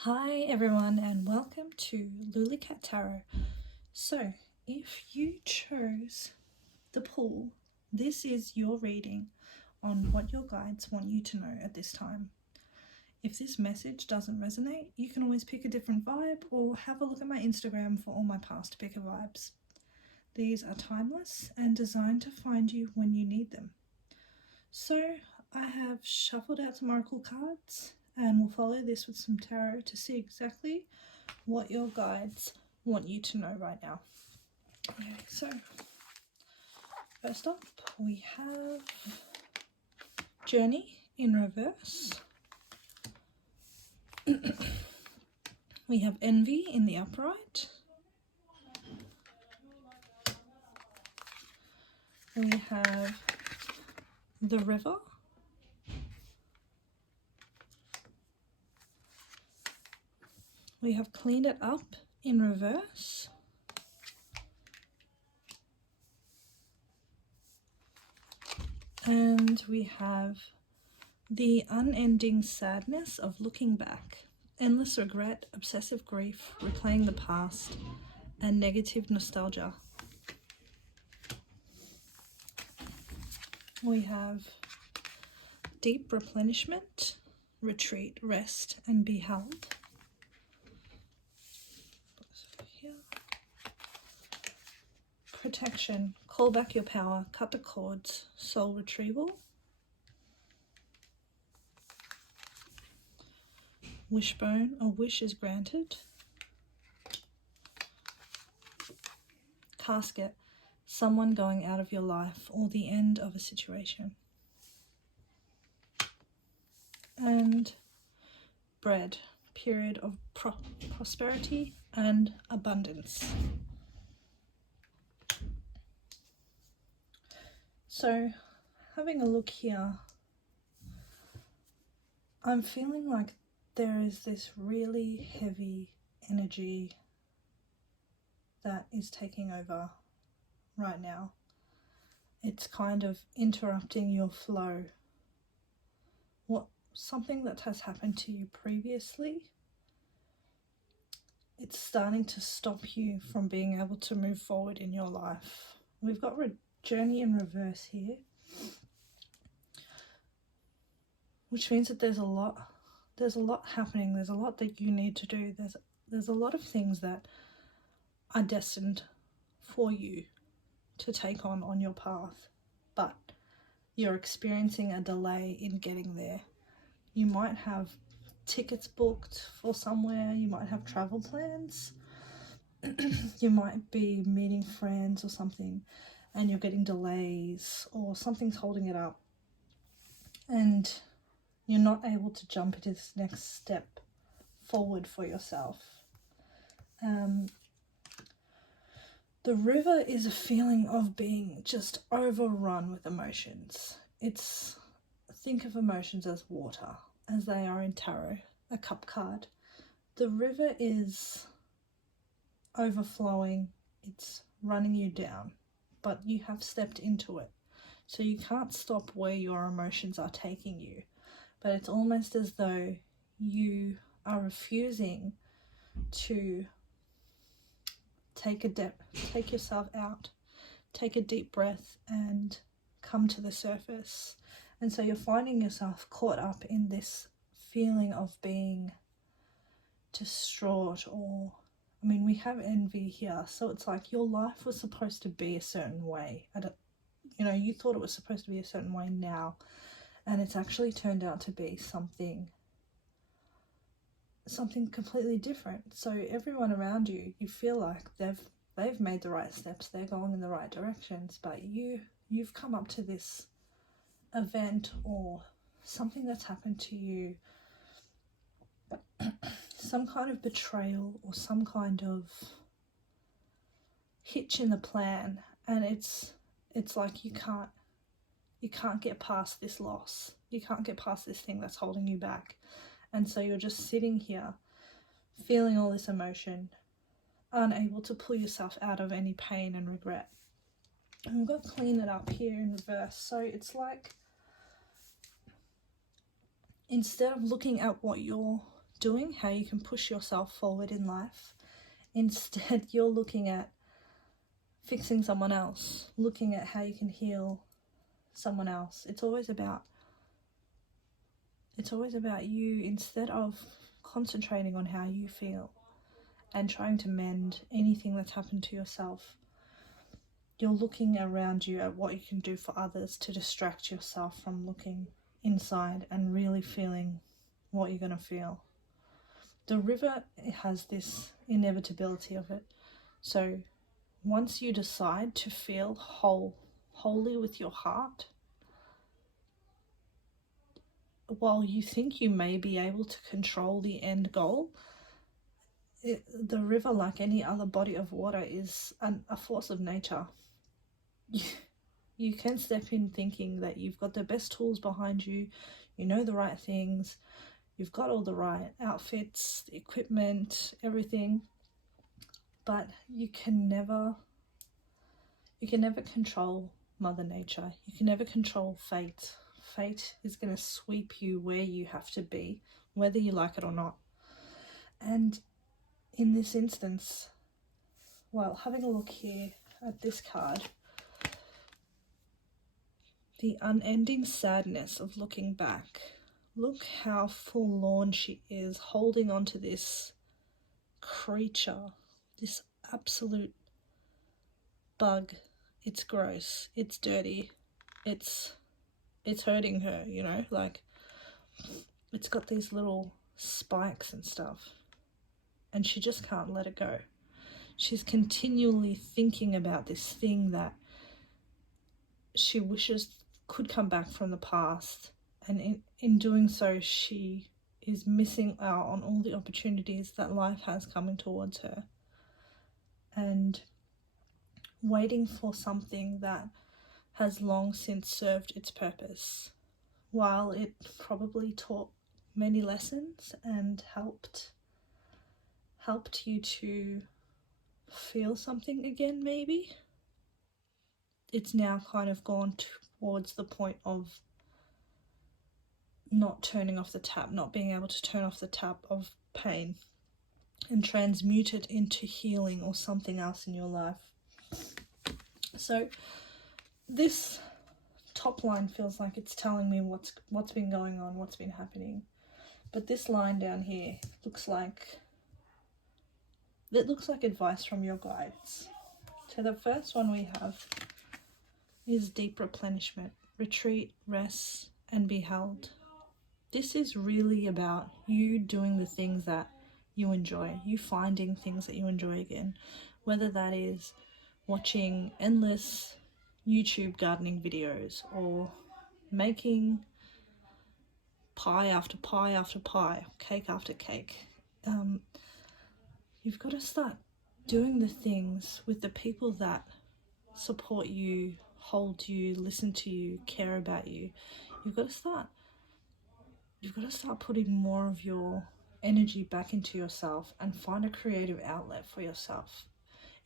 Hi everyone and welcome to Luli Cat Tarot. So if you chose the pool, this is your reading on what your guides want you to know at this time. If this message doesn't resonate, you can always pick a different vibe or have a look at my Instagram for all my past picker vibes. These are timeless and designed to find you when you need them. So I have shuffled out some oracle cards and we'll follow this with some tarot to see exactly what your guides want you to know right now. Okay, so first up we have Journey in reverse. We have Envy in the upright. We have the River. We have Cleaned It Up in reverse. And we have the unending sadness of looking back, endless regret, obsessive grief, replaying the past, and negative nostalgia. We have deep replenishment, retreat, rest, and be held. Protection, call back your power, cut the cords, soul retrieval. Wishbone, a wish is granted. Casket, someone going out of your life or the end of a situation. And bread, period of prosperity and abundance. So having a look here, I'm feeling like there is this really heavy energy that is taking over right now. It's kind of interrupting your flow. Something that has happened to you previously, it's starting to stop you from being able to move forward in your life. We've got Journey in reverse here, which means that there's a lot happening. There's a lot that you need to do. There's a lot of things that are destined for you to take on your path, but you're experiencing a delay in getting there. You might have tickets booked for somewhere, you might have travel plans, you might be meeting friends or something and you're getting delays or something's holding it up and you're not able to jump into this next step forward for yourself. The river is a feeling of being just overrun with emotions. Think of emotions as water, as they are in tarot, a cup card. The river is overflowing, it's running you down, but you have stepped into it. So you can't stop where your emotions are taking you, but it's almost as though you are refusing to take yourself out, take a deep breath and come to the surface. And so you're finding yourself caught up in this feeling of being distraught, or we have envy here, so it's like your life was supposed to be a certain way. You thought it was supposed to be a certain way now, and it's actually turned out to be something completely different. So everyone around you, you feel like they've made the right steps, they're going in the right directions, but you've come up to this event or something that's happened to you, some kind of betrayal or some kind of hitch in the plan, and it's like you can't get past this loss, you can't get past this thing that's holding you back. And so you're just sitting here feeling all this emotion, unable to pull yourself out of any pain and regret. And we've got Clean It Up here in reverse. So it's like, instead of looking at what you're doing, how you can push yourself forward in life. Instead, you're looking at fixing someone else, looking at how you can heal someone else. It's always about you, instead of concentrating on how you feel and trying to mend anything that's happened to yourself. You're looking around you at what you can do for others to distract yourself from looking inside and really feeling what you're going to feel. The river has this inevitability of it. So once you decide to feel wholly with your heart, while you think you may be able to control the end goal, the river, like any other body of water, is a force of nature. You can step in thinking that you've got the best tools behind you, you know the right things, you've got all the right outfits, the equipment, everything, but you can never control Mother Nature. You can never control fate. Fate is going to sweep you where you have to be, whether you like it or not. And in this instance, well, having a look here at this card, the unending sadness of looking back. Look how forlorn she is, holding on to this creature, this absolute bug. It's gross, it's dirty, it's hurting her, you know, like it's got these little spikes and stuff, and she just can't let it go. She's continually thinking about this thing that she wishes could come back from the past, and in doing so she is missing out on all the opportunities that life has coming towards her, and waiting for something that has long since served its purpose. While it probably taught many lessons and helped you to feel something again, maybe, it's now kind of gone towards the point of not turning off the tap, not being able to turn off the tap of pain and transmute it into healing or something else in your life. So this top line feels like it's telling me what's been going on, what's been happening. But this line down here looks like advice from your guides. So the first one we have is deep replenishment, retreat, rest, and be held. This is really about you doing the things that you enjoy, you finding things that you enjoy again, whether that is watching endless YouTube gardening videos or making pie after pie after pie, cake after cake. You've got to start doing the things with the people that support you, hold you, listen to you, care about you. You've got to start putting more of your energy back into yourself and find a creative outlet for yourself.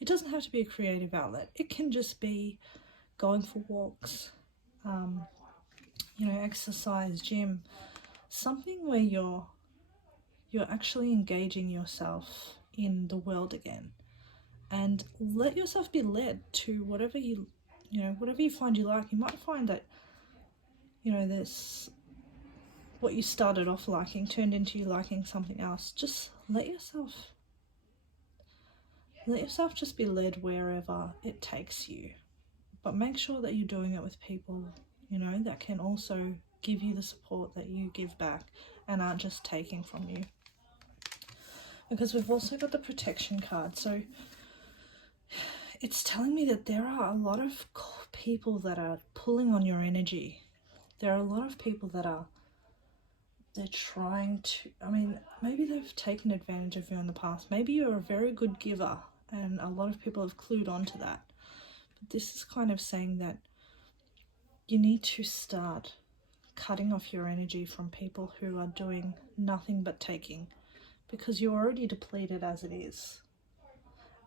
It doesn't have to be a creative outlet. It can just be going for walks, exercise, gym, something where you're actually engaging yourself in the world again, and let yourself be led to whatever you find you like. You might find that, this, what you started off liking turned into you liking something else. Just let yourself just be led wherever it takes you, but make sure that you're doing it with people, that can also give you the support that you give back and aren't just taking from you. Because we've also got the protection card. So it's telling me that there are a lot of people that are pulling on your energy. There are a lot of people that they're trying to, maybe they've taken advantage of you in the past. Maybe you're a very good giver and a lot of people have clued on to that. But this is kind of saying that you need to start cutting off your energy from people who are doing nothing but taking, because you're already depleted as it is.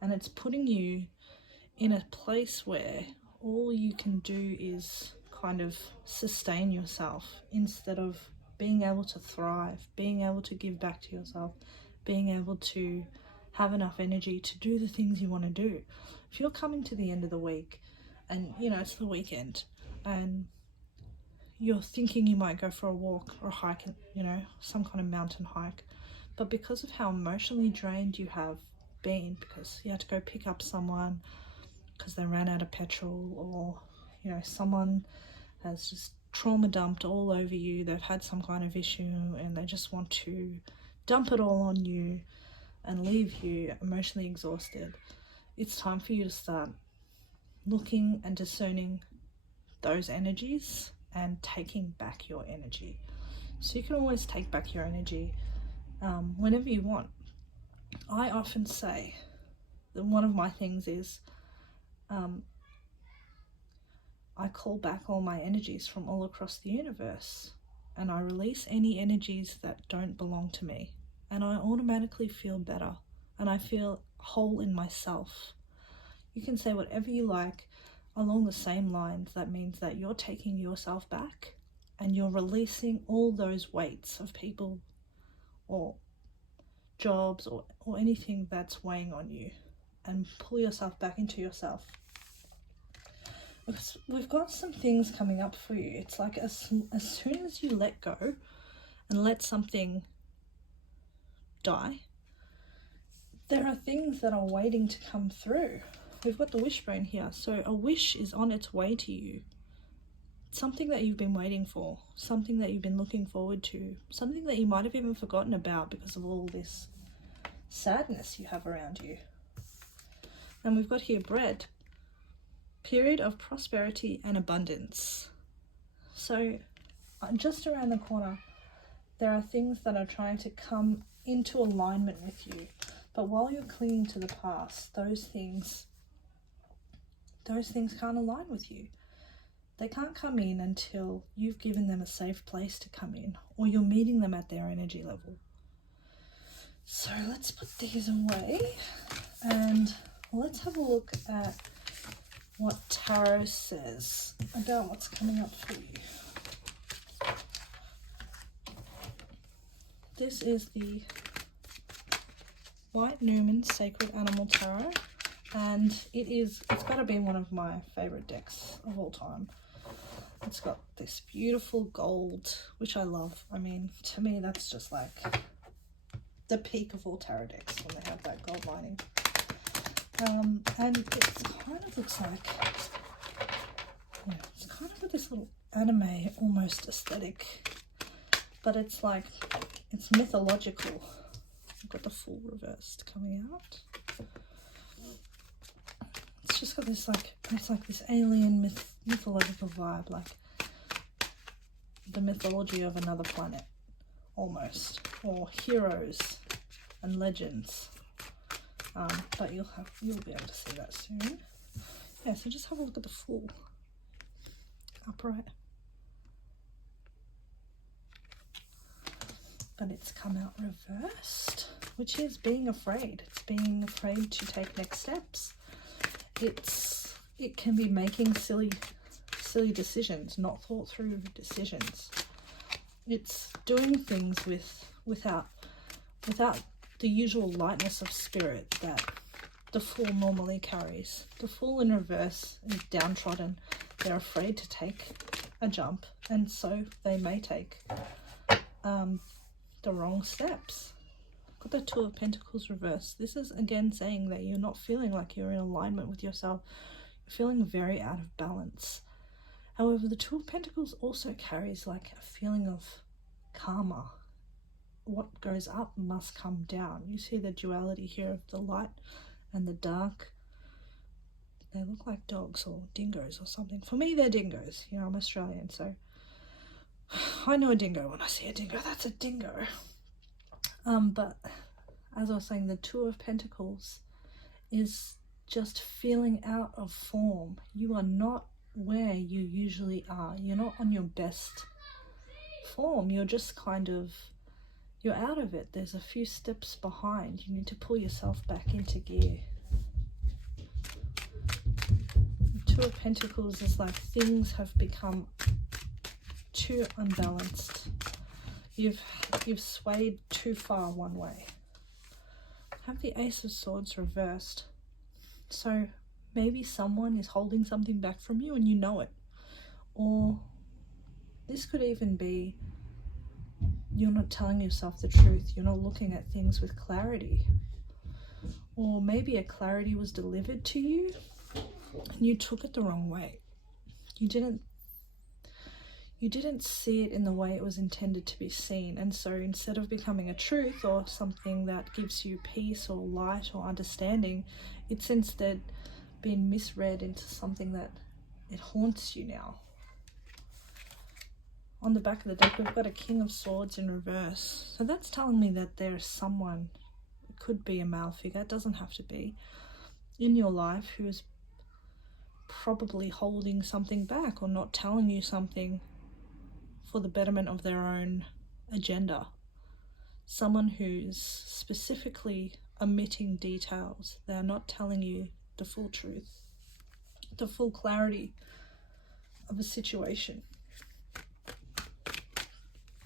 And it's putting you in a place where all you can do is kind of sustain yourself instead of being able to thrive, being able to give back to yourself, being able to have enough energy to do the things you want to do. If you're coming to the end of the week and, you know, it's the weekend and you're thinking you might go for a walk or a hike, you know, some kind of mountain hike, but because of how emotionally drained you have been, because you had to go pick up someone because they ran out of petrol, or, you know, someone has just trauma dumped all over you, they've had some kind of issue and they just want to dump it all on you and leave you emotionally exhausted, it's time for you to start looking and discerning those energies and taking back your energy. So you can always take back your energy whenever you want. I often say that one of my things is I call back all my energies from all across the universe, and I release any energies that don't belong to me, and I automatically feel better and I feel whole in myself. You can say whatever you like along the same lines. That means that you're taking yourself back and you're releasing all those weights of people or jobs or anything that's weighing on you, and pull yourself back into yourself. Because we've got some things coming up for you. It's like as soon as you let go and let something die, there are things that are waiting to come through. We've got the wishbone here, so a wish is on its way to you. Something that you've been waiting for, something that you've been looking forward to, something that you might have even forgotten about because of all this sadness you have around you. And we've got here bread, period of prosperity and abundance. So just around the corner, there are things that are trying to come into alignment with you. But while you're clinging to the past, those things can't align with you. They can't come in until you've given them a safe place to come in, or you're meeting them at their energy level. So let's put these away and let's have a look at what tarot says about what's coming up for you. This is the White Newman Sacred Animal Tarot, and it's got to be one of my favorite decks of all time. It's got this beautiful gold, which I love. I mean, to me, that's just like the peak of all tarot decks when they have that gold lining. And it kind of looks like, yeah, it's kind of with this little anime almost aesthetic, but it's like, it's mythological. I've got the Fool reversed coming out. It's just got this like, it's like this alien mythological vibe, like the mythology of another planet almost, or heroes and legends. But you'll be able to see that soon. Yeah, so just have a look at the Fool. Upright. But it's come out reversed, which is being afraid. It's being afraid to take next steps. It can be making silly decisions, not thought through decisions. It's doing things without the usual lightness of spirit that the Fool normally carries. The Fool in reverse is downtrodden. They're afraid to take a jump, and so they may take the wrong steps. Got the Two of Pentacles reversed. This is again saying that you're not feeling like you're in alignment with yourself. You're feeling very out of balance. However, the Two of Pentacles also carries like a feeling of karma. What goes up must come down. You see the duality here of the light and the dark. They look like dogs or dingoes or something. For me, they're dingoes. You know, I'm Australian, so I know a dingo. When I see a dingo, that's a dingo. But as I was saying, the Two of Pentacles is just feeling out of form. You are not where you usually are. You're not on your best form. You're just kind of, you're out of it. There's a few steps behind. You need to pull yourself back into gear. The Two of Pentacles is like things have become too unbalanced. You've swayed too far one way. Have the Ace of Swords reversed. So maybe someone is holding something back from you and you know it. Or this could even be you're not telling yourself the truth. You're not looking at things with clarity. Or maybe a clarity was delivered to you and you took it the wrong way. You didn't see it in the way it was intended to be seen. And so instead of becoming a truth or something that gives you peace or light or understanding, it's instead been misread into something that it haunts you now. On the back of the deck, we've got a King of Swords in reverse. So that's telling me that there's someone, it could be a male figure, it doesn't have to be, in your life who is probably holding something back or not telling you something for the betterment of their own agenda. Someone who's specifically omitting details. They're not telling you the full truth, the full clarity of a situation.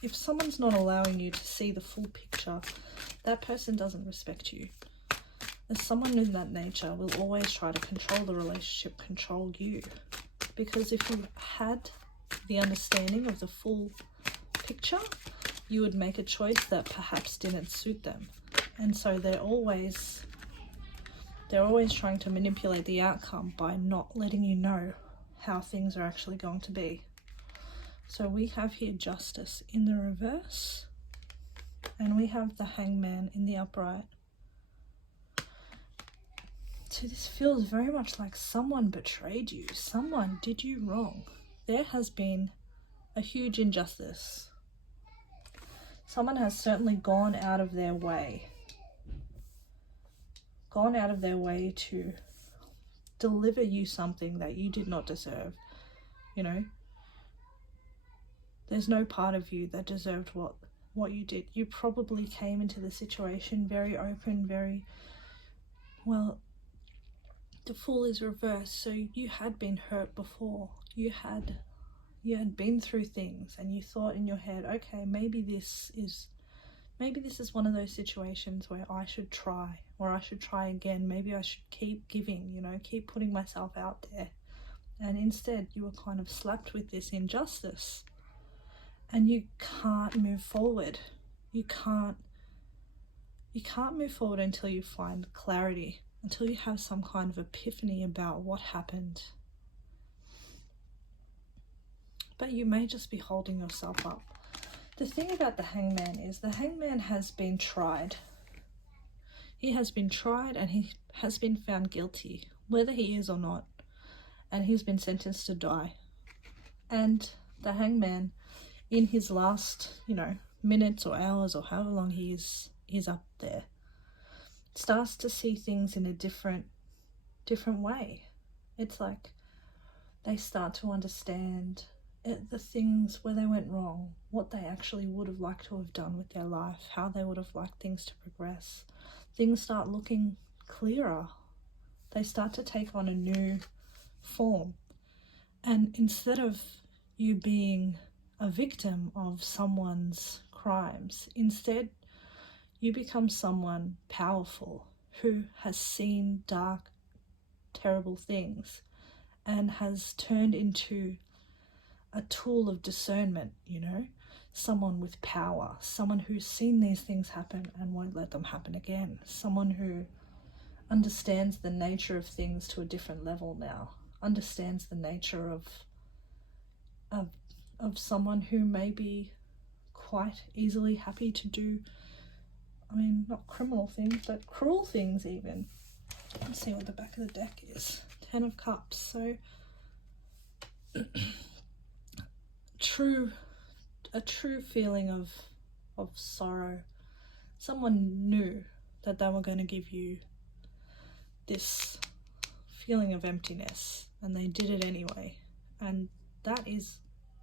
If someone's not allowing you to see the full picture, that person doesn't respect you. As someone in that nature will always try to control the relationship, control you. Because if you had the understanding of the full picture, you would make a choice that perhaps didn't suit them. And so they're always trying to manipulate the outcome by not letting you know how things are actually going to be. So we have here Justice in the reverse, and we have the Hangman in the upright. So this feels very much like someone betrayed you. Someone did you wrong. There has been a huge injustice. Someone has certainly gone out of their way to deliver you something that you did not deserve. You know, there's no part of you that deserved what you did. You probably came into the situation very open, very, well, the Fool is reversed, so you had been hurt before. You had been through things, and you thought in your head, okay, maybe this is one of those situations where I should try, or I should try again. Maybe I should keep giving, keep putting myself out there. And instead you were kind of slapped with this injustice, and you can't move forward. You can't move forward until you find clarity, until you have some kind of epiphany about what happened. But you may just be holding yourself up. The thing about the Hangman is the Hangman has been tried. He has been tried and he has been found guilty, whether he is or not. And he's been sentenced to die. And the Hangman, in his last, minutes or hours or however long he's up there, starts to see things in a different way. It's like they start to understand the things where they went wrong, what they actually would have liked to have done with their life, how they would have liked things to progress. Things start looking clearer. They start to take on a new form. And instead of you being a victim of someone's crimes, instead you become someone powerful who has seen dark, terrible things and has turned into a tool of discernment, someone with power, someone who's seen these things happen and won't let them happen again, someone who understands the nature of things to a different level now, understands the nature of someone who may be quite easily happy to do, not criminal things, but cruel things even. Let's see what the back of the deck is. 10 of Cups. So a true feeling of sorrow. Someone knew that they were going to give you this feeling of emptiness, and they did it anyway. And that is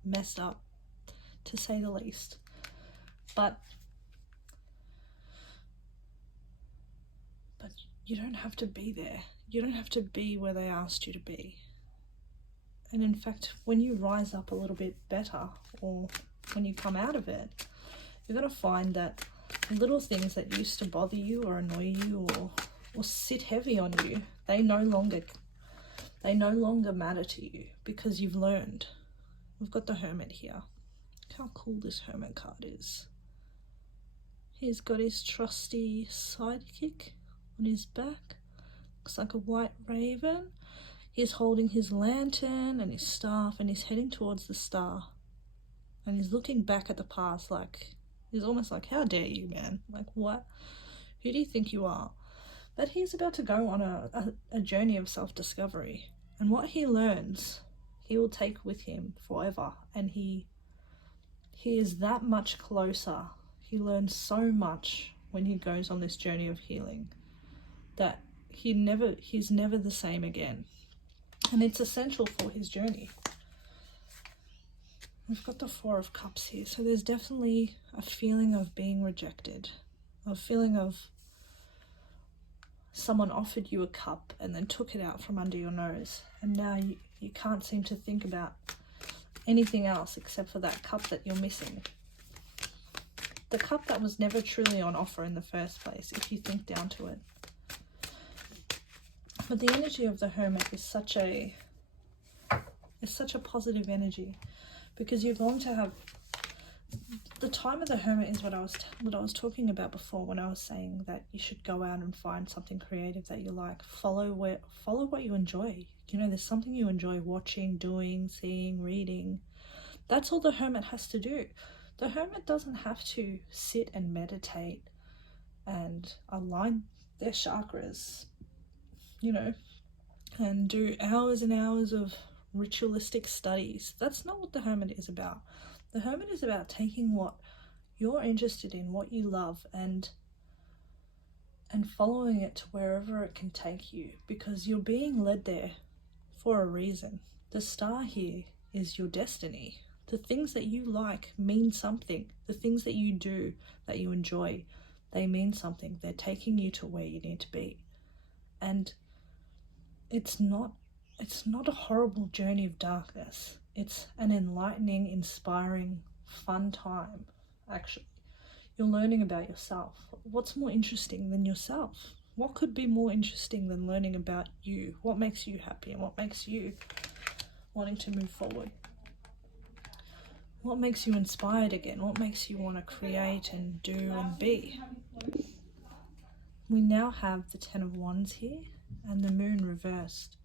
messed up, to say the least. But you don't have to be there. You don't have to be where they asked you to be. And in fact, when you rise up a little bit better, or when you come out of it, you're going to find that little things that used to bother you or annoy you or sit heavy on you, they no longer matter to you because you've learned. We've got the Hermit here. Look how cool this Hermit card is. He's got his trusty sidekick on his back. Looks like a white raven. He's holding his lantern and his staff, and he's heading towards the star. And he's looking back at the past like, he's almost like, how dare you, man? Like, what? Who do you think you are? But he's about to go on a journey of self-discovery. And what he learns, he will take with him forever. And he is that much closer. He learns so much when he goes on this journey of healing that he's never the same again. And it's essential for his journey. We've got the Four of Cups here. So there's definitely a feeling of being rejected. A feeling of someone offered you a cup and then took it out from under your nose. And now you can't seem to think about anything else except for that cup that you're missing. The cup that was never truly on offer in the first place, if you think down to it. But the energy of the Hermit is such a positive energy, because you're going to have the time of the Hermit is what I was talking about before when I was saying that you should go out and find something creative that you like. Follow what you enjoy. You know, there's something you enjoy watching, doing, seeing, reading. That's all the Hermit has to do. The Hermit doesn't have to sit and meditate and align their chakras, you know, and do hours and hours of ritualistic studies. That's not what the Hermit is about. The Hermit is about taking what you're interested in, what you love, and following it to wherever it can take you, because you're being led there for a reason. The star here is your destiny. The things that you like mean something. The things that you do that you enjoy, they mean something. They're taking you to where you need to be. And it's not a horrible journey of darkness. It's an enlightening, inspiring, fun time, actually. You're learning about yourself. What's more interesting than yourself? What could be more interesting than learning about you? What makes you happy and what makes you wanting to move forward? What makes you inspired again? What makes you want to create and do and be? We now have the Ten of Wands here and the Moon reversed.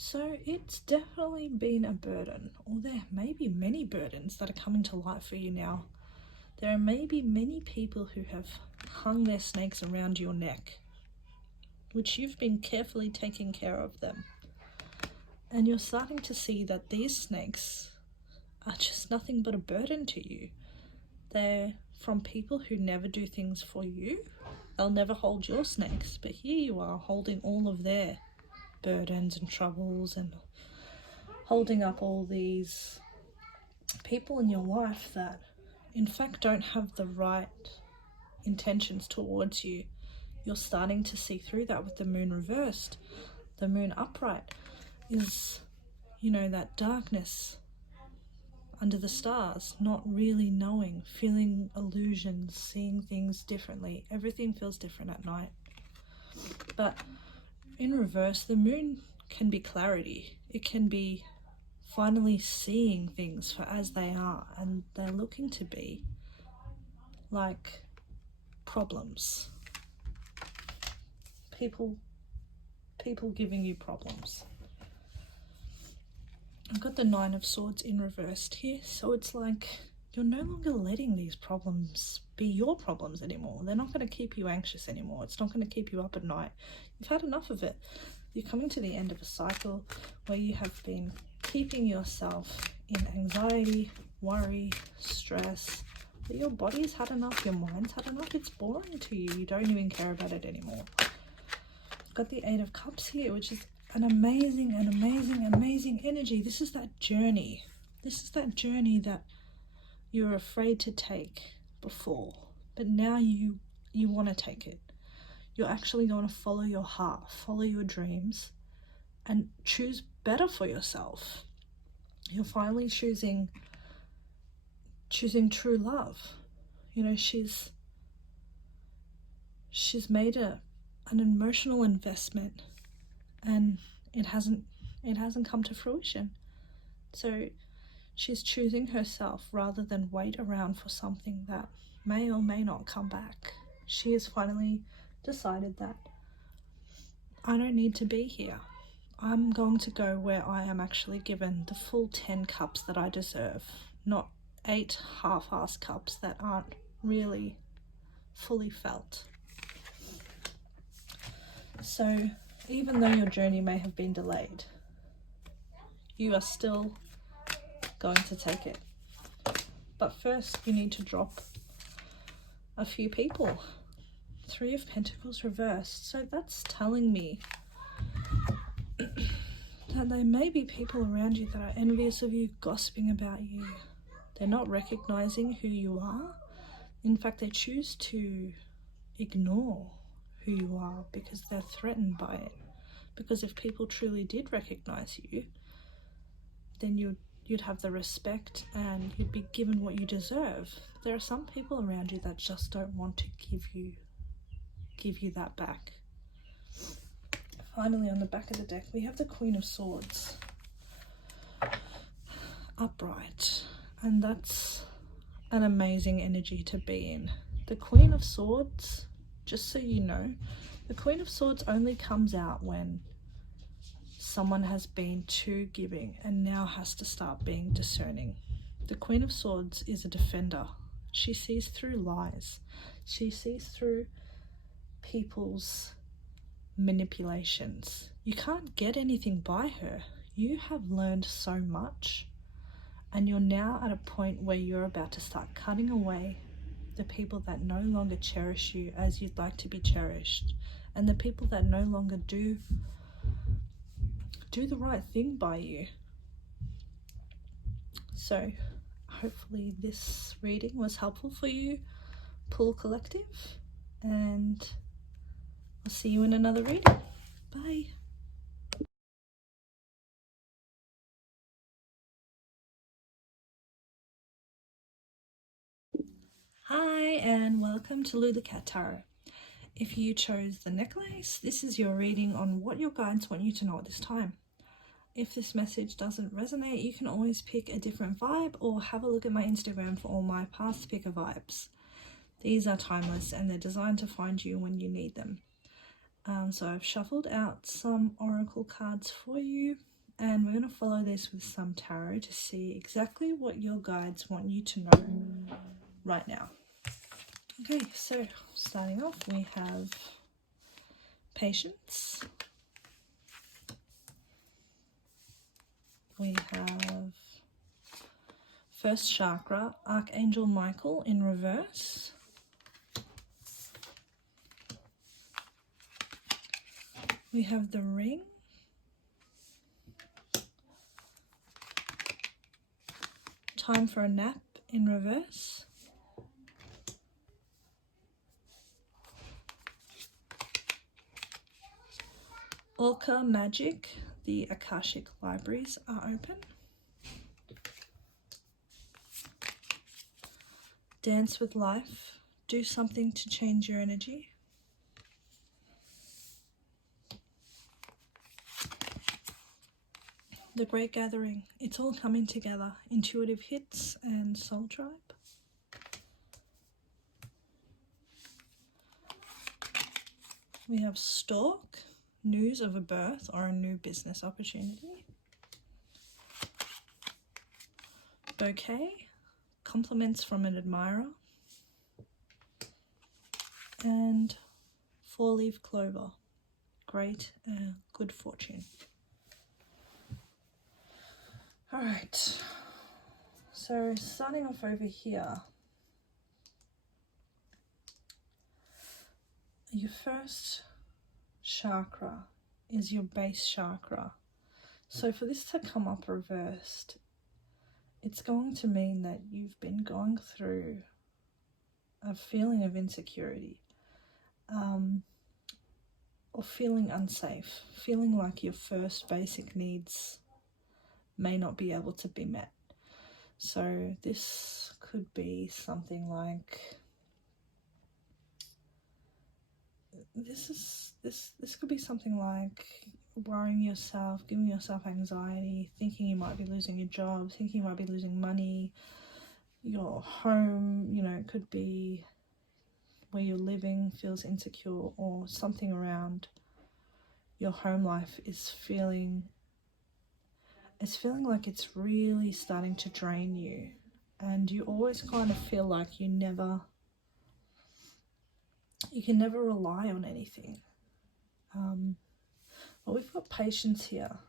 So it's definitely been a burden, or there may be many burdens that are coming to light for you now. There may be many people who have hung their snakes around your neck, which you've been carefully taking care of them. And you're starting to see that these snakes are just nothing but a burden to you. They're from people who never do things for you. They'll never hold your snakes, but here you are holding all of their burdens and troubles and holding up all these people in your life that in fact don't have the right intentions towards you. You're starting to see through that with the Moon reversed. The Moon upright is, you know, that darkness under the stars, not really knowing, feeling illusions, seeing things differently. Everything feels different at night. But in reverse, the Moon can be clarity. It can be finally seeing things for as they are, and they're looking to be like problems. People giving you problems. I've got the Nine of Swords in reversed here, so it's like you're no longer letting these problems be your problems anymore. They're not going to keep you anxious anymore. It's not going to keep you up at night. You've had enough of it. You're coming to the end of a cycle where you have been keeping yourself in anxiety, worry, stress. But your body's had enough, your mind's had enough. It's boring to you. You don't even care about it anymore. I've got the Eight of Cups here, which is an amazing energy. This is that journey. This is that journey that you were afraid to take before, but now you want to take it. You're actually going to follow your heart, follow your dreams, and choose better for yourself. You're finally choosing true love. You know, she's made an emotional investment, and it hasn't come to fruition. So she's choosing herself rather than wait around for something that may or may not come back. She has finally decided that I don't need to be here. I'm going to go where I am actually given the full 10 cups that I deserve, not 8 half-assed cups that aren't really fully felt. So even though your journey may have been delayed, you are still going to take it. But first you need to drop a few people. 3 of Pentacles reversed. So that's telling me that there may be people around you that are envious of you, gossiping about you. They're not recognizing who you are. In fact, they choose to ignore who you are because they're threatened by it. Because if people truly did recognize you, then you'd have the respect and you'd be given what you deserve. There are some people around you that just don't want to give you that back. Finally, on the back of the deck, we have the Queen of Swords upright, and that's an amazing energy to be in. The Queen of Swords, just so you know, the Queen of Swords only comes out when someone has been too giving and now has to start being discerning. The Queen of Swords is a defender. She sees through lies. She sees through people's manipulations. You can't get anything by her. You have learned so much, and you're now at a point where you're about to start cutting away the people that no longer cherish you as you'd like to be cherished, and the people that no longer do the right thing by you. So hopefully this reading was helpful for you, Pool Collective, and I'll see you in another reading. Bye. Hi and welcome to Luli Tarot. If you chose the necklace, this is your reading on what your guides want you to know at this time. If this message doesn't resonate, you can always pick a different vibe or have a look at my Instagram for all my past picker vibes. These are timeless and they're designed to find you when you need them. So I've shuffled out some oracle cards for you, and we're going to follow this with some tarot to see exactly what your guides want you to know right now. Okay, so starting off, we have patience. We have first chakra, Archangel Michael in reverse. We have the ring. Time for a nap in reverse. Orca Magic, the Akashic Libraries are open. Dance with life, do something to change your energy. The Great Gathering, it's all coming together. Intuitive Hits and Soul Tribe. We have Stork, news of a birth or a new business opportunity. Bouquet, compliments from an admirer. And 4-leaf clover, great good fortune. Alright, so starting off over here, your first chakra is your base chakra. So for this to come up reversed, it's going to mean that you've been going through a feeling of insecurity, or feeling unsafe, feeling like your first basic needs may not be able to be met. So this could be something like this could be something like worrying yourself, giving yourself anxiety, thinking you might be losing your job, thinking you might be losing money, your home, you know, it could be where you're living feels insecure, or something around your home life is feeling like it's really starting to drain you, and you always kind of feel like you can never rely on anything. But we've got patience here,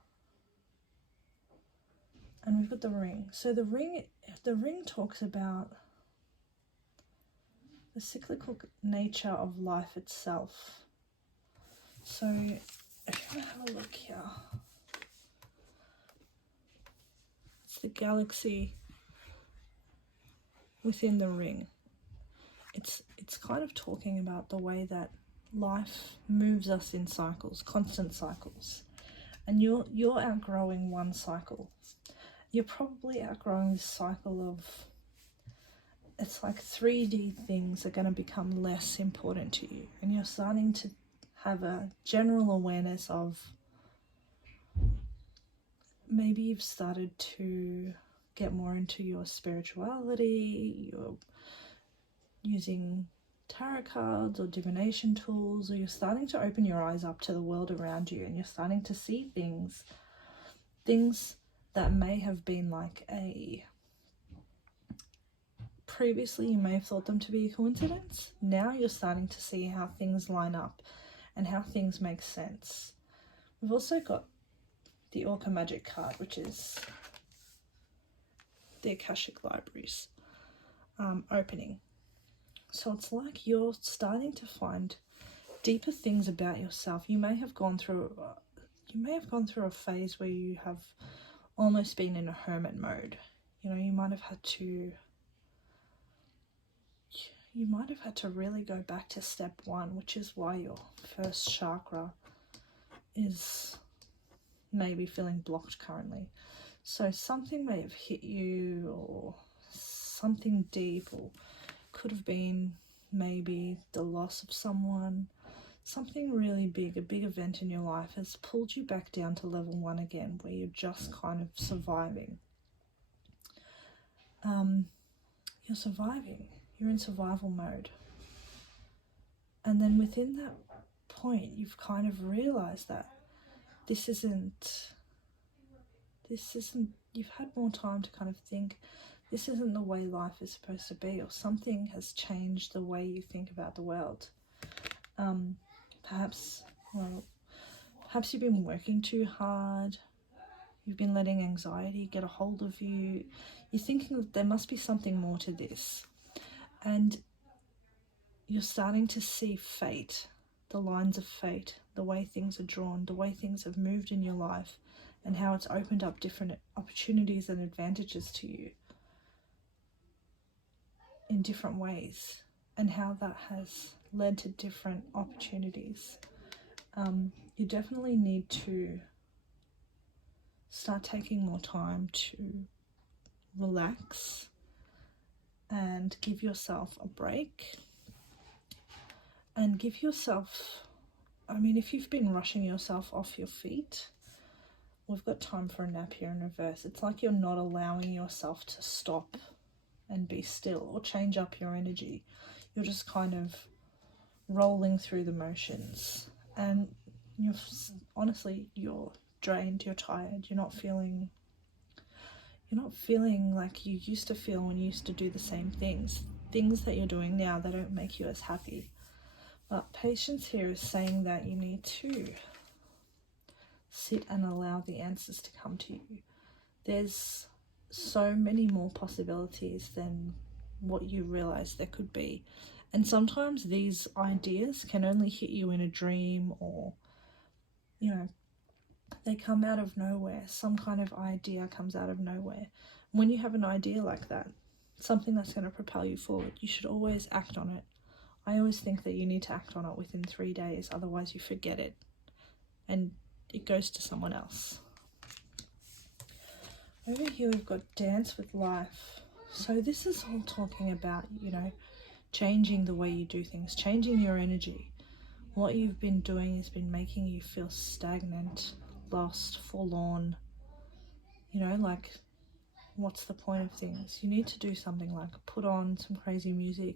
and we've got the ring. So the ring talks about the cyclical nature of life itself. So if you have a look here, it's the galaxy within the ring. It's kind of talking about the way that life moves us in cycles, constant cycles. And you're outgrowing one cycle. You're probably outgrowing this cycle of, it's like 3D things are going to become less important to you, and you're starting to have a general awareness of, maybe you've started to get more into your spirituality, you're using tarot cards or divination tools, or you're starting to open your eyes up to the world around you, and you're starting to see things that may have been like previously you may have thought them to be a coincidence. Now you're starting to see how things line up and how things make sense. We've also got the Orca Magic card, which is the Akashic Libraries opening. So it's like you're starting to find deeper things about yourself. You may have gone through a phase where you have almost been in a hermit mode. You know, you might have had to really go back to step one, which is why your first chakra is maybe feeling blocked currently. So something may have hit you, or something deep, or could have been maybe the loss of someone. Something really big, a big event in your life has pulled you back down to level one again, where you're just kind of surviving. You're surviving. You're in survival mode. And then within that point, you've kind of realized that you've had more time to kind of think, this isn't the way life is supposed to be, or something has changed the way you think about the world. Perhaps you've been working too hard, you've been letting anxiety get a hold of you, you're thinking that there must be something more to this, and you're starting to see fate, the lines of fate, the way things are drawn, the way things have moved in your life, and how it's opened up different opportunities and advantages to you in different ways, and how that has led to different opportunities. You definitely need to start taking more time to relax and give yourself a break, and give yourself, if you've been rushing yourself off your feet, we've got time for a nap here in reverse. It's like you're not allowing yourself to stop and be still or change up your energy. You're just kind of rolling through the motions, and you're drained, you're tired, you're not feeling like you used to feel when you used to do the same things that you're doing now that don't make you as happy. But patience here is saying that you need to sit and allow the answers to come to you. There's so many more possibilities than what you realize there could be. And sometimes these ideas can only hit you in a dream, or, they come out of nowhere. Some kind of idea comes out of nowhere. When you have an idea like that, something that's going to propel you forward, you should always act on it. I always think that you need to act on it within 3 days, otherwise you forget it and it goes to someone else. Over here we've got Dance with Life. So this is all talking about, changing the way you do things, changing your energy. what you've been doing has been making you feel stagnant, lost, forlorn. You know, like, what's the point of things? You need to do something like put on some crazy music,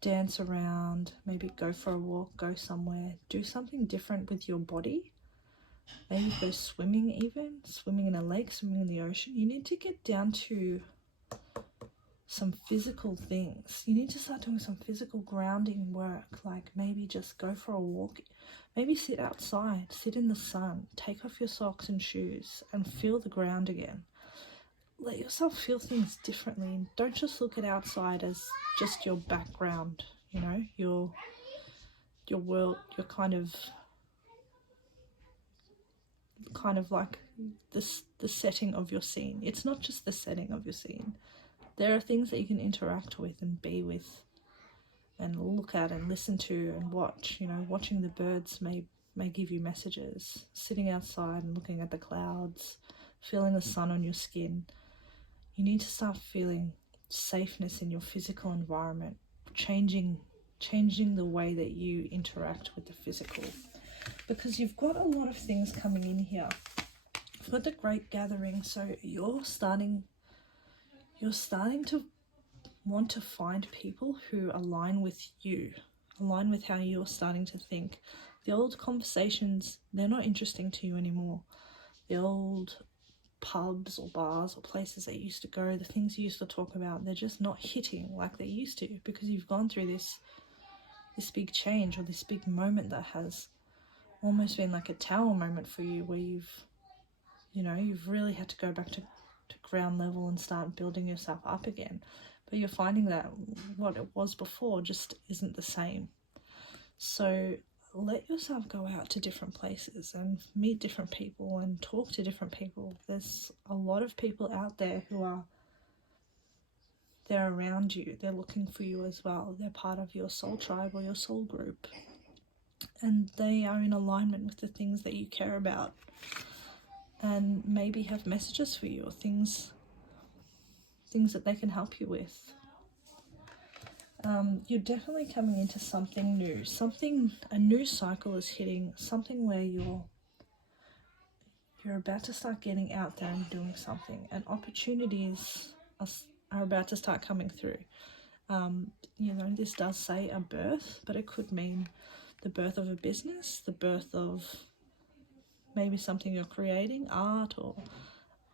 dance around, maybe go for a walk, go somewhere, do something different with your body. Maybe go swimming, even swimming in a lake, swimming in the ocean. You need to get down to some physical things. You need to start doing some physical grounding work, like maybe just go for a walk, maybe sit outside, sit in the sun, take off your socks and shoes and feel the ground again. Let yourself feel things differently, and don't just look at outside as just your background, you know, your world, your kind of like the setting of your scene. It's not just the setting of your scene. There are things that you can interact with and be with and look at and listen to and watch. You know, watching the birds may give you messages. Sitting outside and looking at the clouds, feeling the sun on your skin. You need to start feeling safeness in your physical environment, changing the way that you interact with the physical. Because you've got a lot of things coming in here. You've got the great gathering, so you're starting to want to find people who align with you, align with how you're starting to think. The old conversations, they're not interesting to you anymore. The old pubs or bars or places that you used to go, the things you used to talk about, they're just not hitting like they used to, because you've gone through this big change, or this big moment that has almost been like a tower moment for you, where you've really had to go back to ground level and start building yourself up again. But you're finding that what it was before just isn't the same. So let yourself go out to different places and meet different people and talk to different people. There's a lot of people out there they're around you. They're looking for you as well. They're part of your soul tribe or your soul group. And they are in alignment with the things that you care about, and maybe have messages for you, or things that they can help you with. You're definitely coming into something new. A new cycle is hitting, something where you're about to start getting out there and doing something, and opportunities are about to start coming through. This does say a birth, but it could mean the birth of a business, the birth of maybe something you're creating, art, or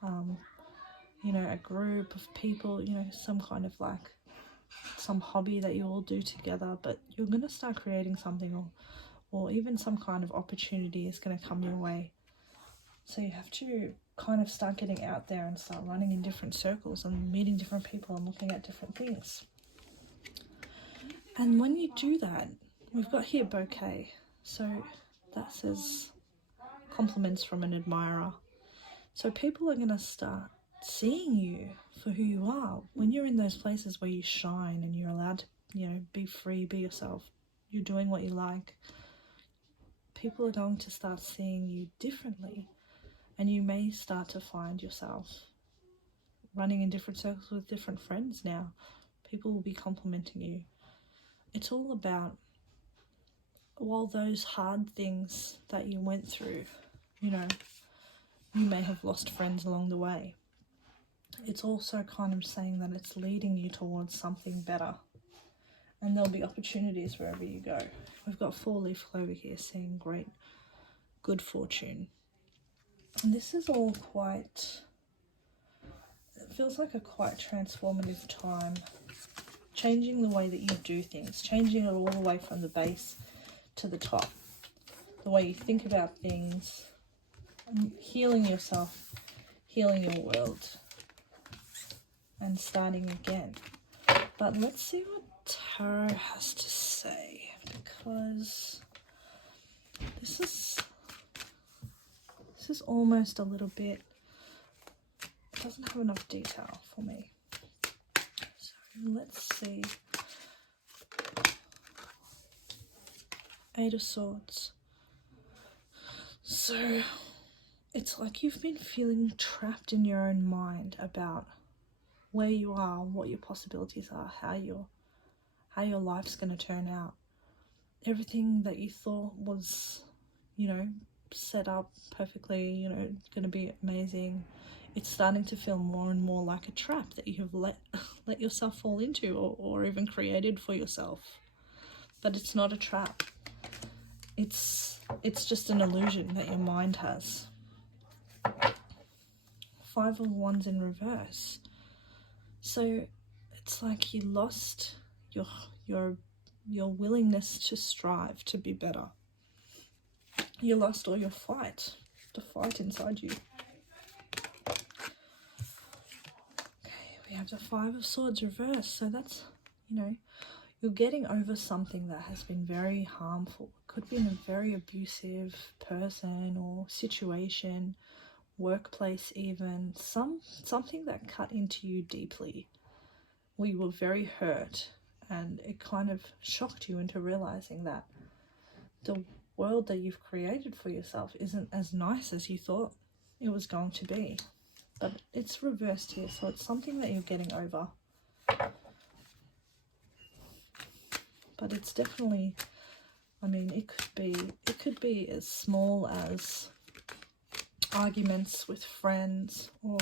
a group of people, some kind of like some hobby that you all do together. But you're going to start creating something, or even some kind of opportunity is going to come your way. So you have to kind of start getting out there and start running in different circles and meeting different people and looking at different things. And when you do that, we've got here bouquet. So that says compliments from an admirer. So people are going to start seeing you for who you are. When you're in those places where you shine and you're allowed to, be free, be yourself, you're doing what you like, people are going to start seeing you differently. And you may start to find yourself running in different circles with different friends now. People will be complimenting you. It's all about, while those hard things that you went through, you may have lost friends along the way. It's also kind of saying that it's leading you towards something better. And there'll be opportunities wherever you go. We've got 4-leaf clover here saying great, good fortune. And this is all it feels like a quite transformative time. Changing the way that you do things, changing it all the way from the base to the top. The way you think about things, healing yourself, healing your world, and starting again. But let's see what tarot has to say, because this is almost a little bit, it doesn't have enough detail for me. So let's see. 8 of Swords. So it's like you've been feeling trapped in your own mind about where you are, what your possibilities are, how your life's going to turn out. everything that you thought was, you know, set up perfectly, you know, going to be amazing, it's starting to feel more and more like a trap that you have let yourself fall into, or even created for yourself. But it's not a trap. It's just an illusion that your mind has. Five of Wands in reverse. So it's like you lost your willingness to strive to be better. You lost all your fight, the fight inside you. Okay, we have the Five of Swords reversed. So that's, you know, you're getting over something that has been very harmful. It could be in a very abusive person or situation, workplace even, something that cut into you deeply. We were very hurt, and it kind of shocked you into realizing that the world that you've created for yourself isn't as nice as you thought it was going to be. But it's reversed here, so it's something that you're getting over. But it's definitely, I mean, it could be as small as arguments with friends, or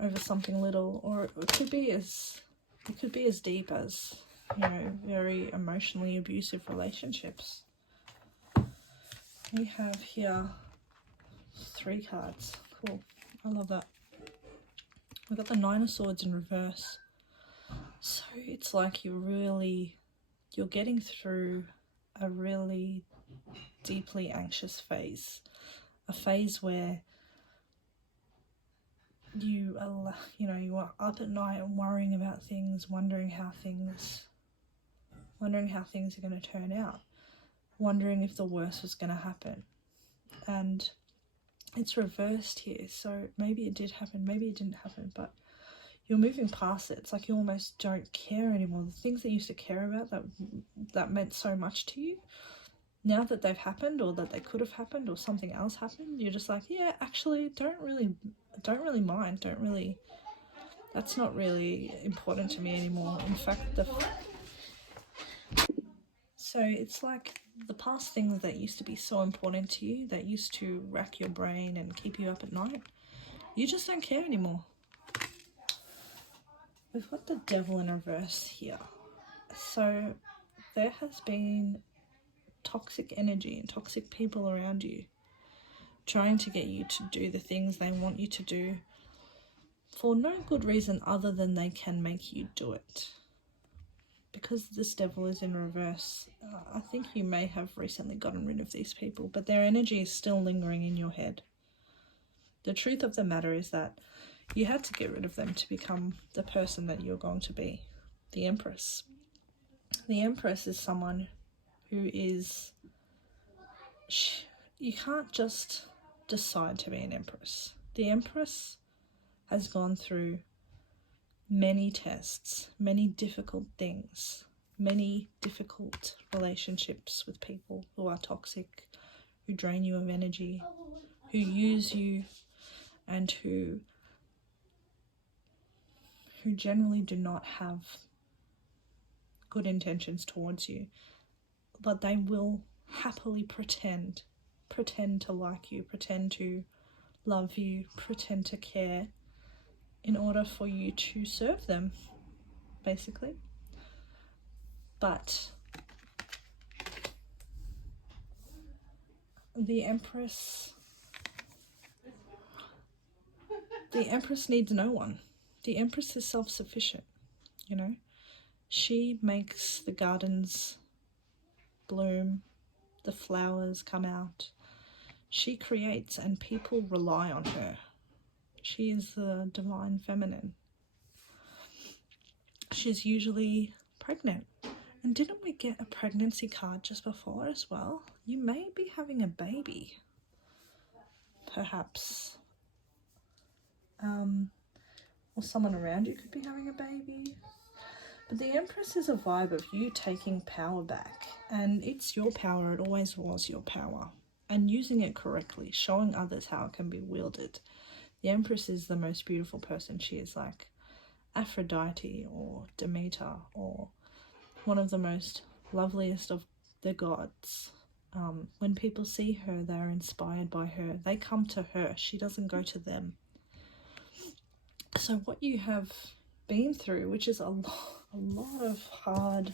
over something little, or it could be as deep as, you know, very emotionally abusive relationships. We have here 3 cards. Cool. I love that. We've got the Nine of Swords in reverse. So it's like you're getting through a really deeply anxious phase. A phase where you are up at night and worrying about things, wondering how things are going to turn out, wondering if the worst was going to happen. And it's reversed here, so maybe it did happen, maybe it didn't happen, but you're moving past it. It's like you almost don't care anymore. The things that you used to care about, that meant so much to you, now that they've happened, or that they could have happened, or something else happened, you're just like, yeah, actually, don't really mind, that's not really important to me anymore. In fact, so it's like the past things that used to be so important to you, that used to rack your brain and keep you up at night, you just don't care anymore. We've got the Devil in reverse here. So there has been toxic energy and toxic people around you trying to get you to do the things they want you to do for no good reason other than they can make you do it. Because this Devil is in reverse, I think you may have recently gotten rid of these people, but their energy is still lingering in your head. The truth of the matter is that you had to get rid of them to become the person that you're going to be, the Empress. The Empress is someone who is... You can't just decide to be an Empress. The Empress has gone through many tests, many difficult things, many difficult relationships with people who are toxic, who drain you of energy, who use you, and who generally do not have good intentions towards you, but they will happily pretend to like you, pretend to love you, pretend to care, in order for you to serve them, basically. But the Empress needs no one. The Empress is self-sufficient, you know. She makes the gardens bloom, the flowers come out. She creates, and people rely on her. She is the divine feminine. She's usually pregnant. And didn't we get a pregnancy card just before as well? You may be having a baby, perhaps. Or someone around you could be having a baby. But the Empress is a vibe of you taking power back. And it's your power, it always was your power. And using it correctly, showing others how it can be wielded. The Empress is the most beautiful person. She is like Aphrodite or Demeter, or one of the most loveliest of the gods. When people see her, they're inspired by her. They come to her. She doesn't go to them. So what you have been through, which is a lot of hard,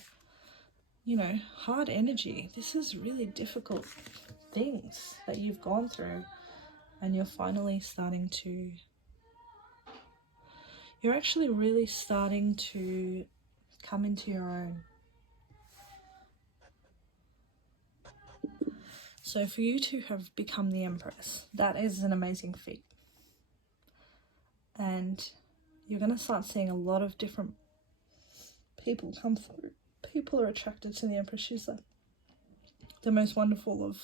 hard energy. This is really difficult things that you've gone through, and you're finally you're actually really starting to come into your own. So for you to have become the Empress, that is an amazing feat. And you're going to start seeing a lot of different people come through. People are attracted to the Empress. She's the most wonderful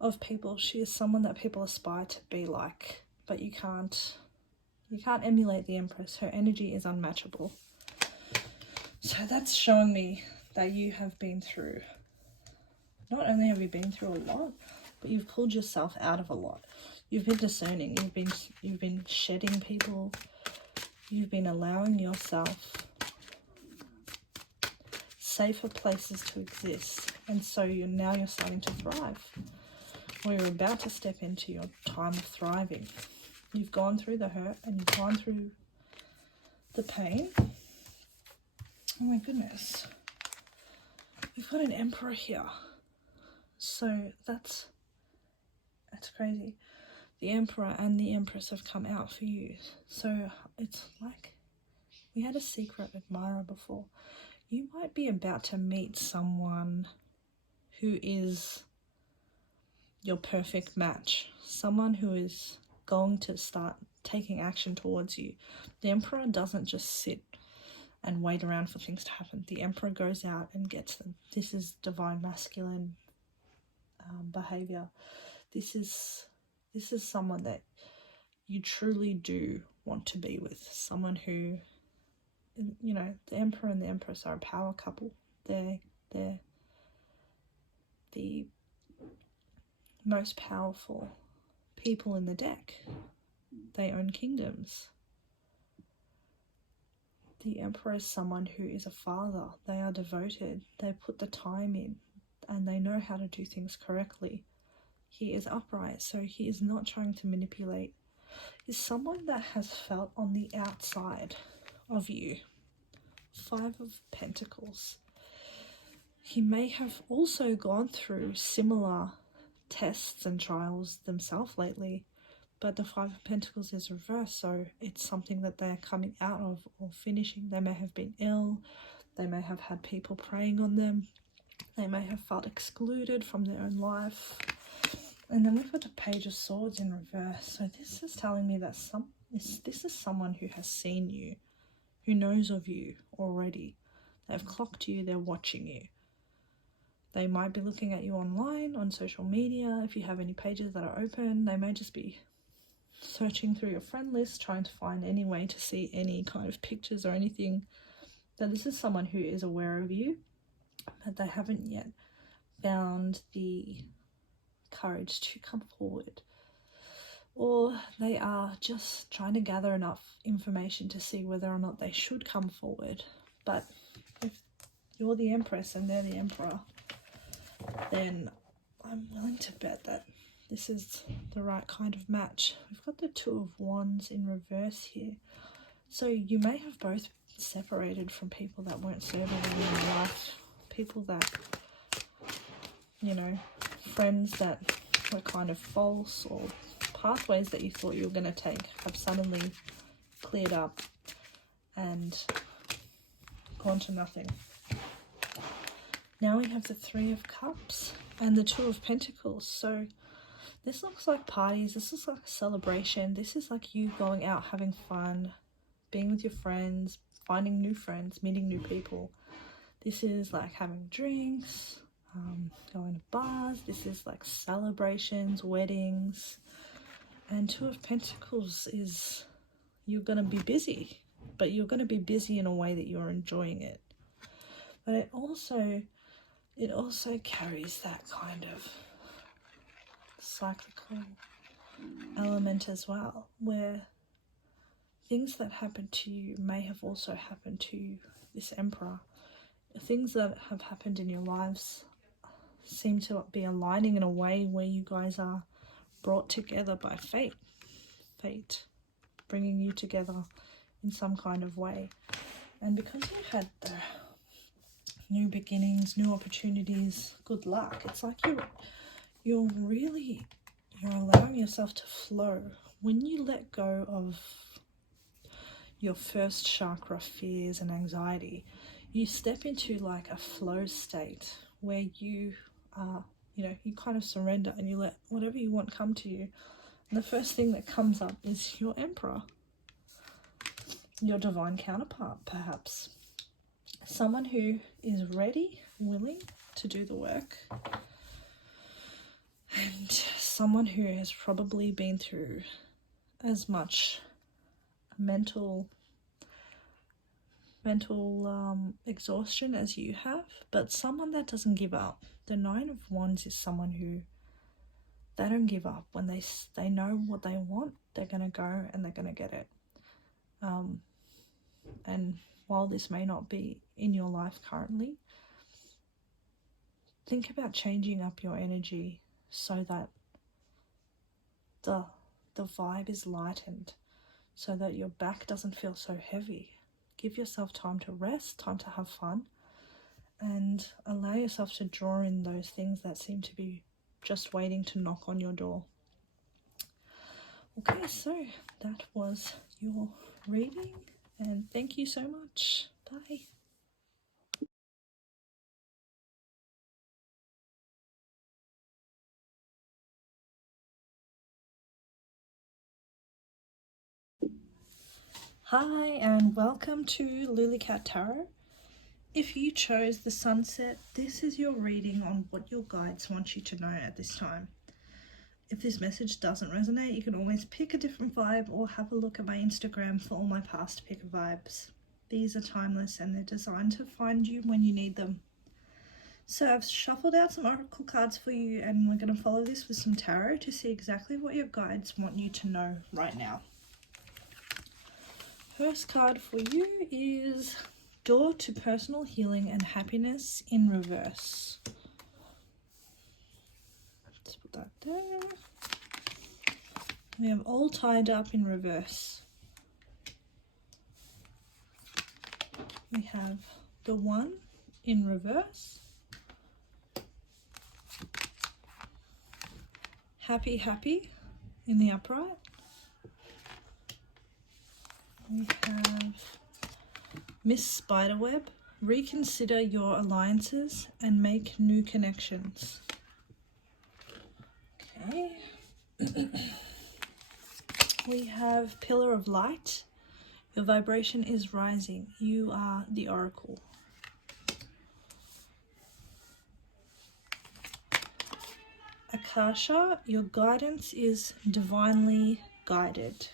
of people. She is someone that people aspire to be like, but you can't emulate the Empress. Her energy is unmatchable. So that's showing me that you have been through, not only have you been through a lot, but you've pulled yourself out of a lot. You've been discerning. You've been shedding people. You've been allowing yourself safer places to exist, and so you're starting to thrive, or you're about to step into your time of thriving. You've gone through the hurt and you've gone through the pain. Oh my goodness, we've got an Emperor here, so that's crazy. The Emperor and the Empress have come out for you, so it's like we had a secret admirer before. You might be about to meet someone who is your perfect match, someone who is going to start taking action towards you. The Emperor doesn't just sit and wait around for things to happen. The Emperor goes out and gets them. This is divine masculine behavior. This is someone that you truly do want to be with, someone who, the Emperor and the Empress are a power couple. They're the most powerful people in the deck. They own kingdoms. The Emperor is someone who is a father. They are devoted. They put the time in, and they know how to do things correctly. He is upright, so he is not trying to manipulate. He's someone that has felt on the outside of you. 5 of Pentacles. He may have also gone through similar tests and trials themselves lately, but the 5 of Pentacles is reversed, so it's something that they're coming out of or finishing. They may have been ill. They may have had people preying on them. They may have felt excluded from their own life. And then we've got the Page of Swords in reverse. So this is telling me that this is someone who has seen you, who knows of you already. They've clocked you, they're watching you. They might be looking at you online, on social media. If you have any pages that are open, they may just be searching through your friend list, trying to find any way to see any kind of pictures or anything. That this is someone who is aware of you, but they haven't yet found the courage to come forward, or they are just trying to gather enough information to see whether or not they should come forward. But if you're the Empress and they're the Emperor, then I'm willing to bet that this is the right kind of match. We've got the 2 of Wands in reverse here, so you may have both separated from people that weren't serving you in your life, people that, friends that were kind of false, or pathways that you thought you were going to take have suddenly cleared up and gone to nothing. Now we have the 3 of Cups and the 2 of Pentacles. So this looks like parties. This is like a celebration. This is like you going out, having fun, being with your friends, finding new friends, meeting new people. This is like having drinks, going to bars. This is like celebrations, weddings. And 2 of Pentacles is you're going to be busy, but you're going to be busy in a way that you're enjoying it. But it also carries that kind of cyclical element as well, where things that happen to you may have also happened to this Emperor. Things that have happened in your lives seem to be aligning in a way where you guys are brought together by fate. Fate bringing you together in some kind of way. And because you had the new beginnings, new opportunities, good luck, it's like you're allowing yourself to flow. When you let go of your first chakra fears and anxiety, you step into like a flow state where you you kind of surrender and you let whatever you want come to you. And the first thing that comes up is your emperor, your divine counterpart, perhaps. Someone who is ready, willing to do the work, and someone who has probably been through as much mental exhaustion as you have, but someone that doesn't give up. The Nine of Wands is someone who, they don't give up. When they know what they want, they're going to go and they're going to get it. And while this may not be in your life currently, think about changing up your energy so that the vibe is lightened, so that your back doesn't feel so heavy. Give yourself time to rest, time to have fun, and allow yourself to draw in those things that seem to be just waiting to knock on your door. Okay, so that was your reading, and thank you so much. Bye. Hi, and welcome to Luli Tarot. If you chose the sunset, this is your reading on what your guides want you to know at this time. If this message doesn't resonate, you can always pick a different vibe or have a look at my Instagram for all my past picker vibes. These are timeless and they're designed to find you when you need them. So I've shuffled out some oracle cards for you, and we're going to follow this with some tarot to see exactly what your guides want you to know right now. First card for you is Door to Personal Healing and Happiness in reverse. Let's put that there. We have All Tied Up in reverse. We have the One in reverse. Happy, happy in the upright. We have Miss Spiderweb. Reconsider your alliances and make new connections. Okay. We have Pillar of Light. Your vibration is rising. You are the oracle. Akasha, your guidance is divinely guided.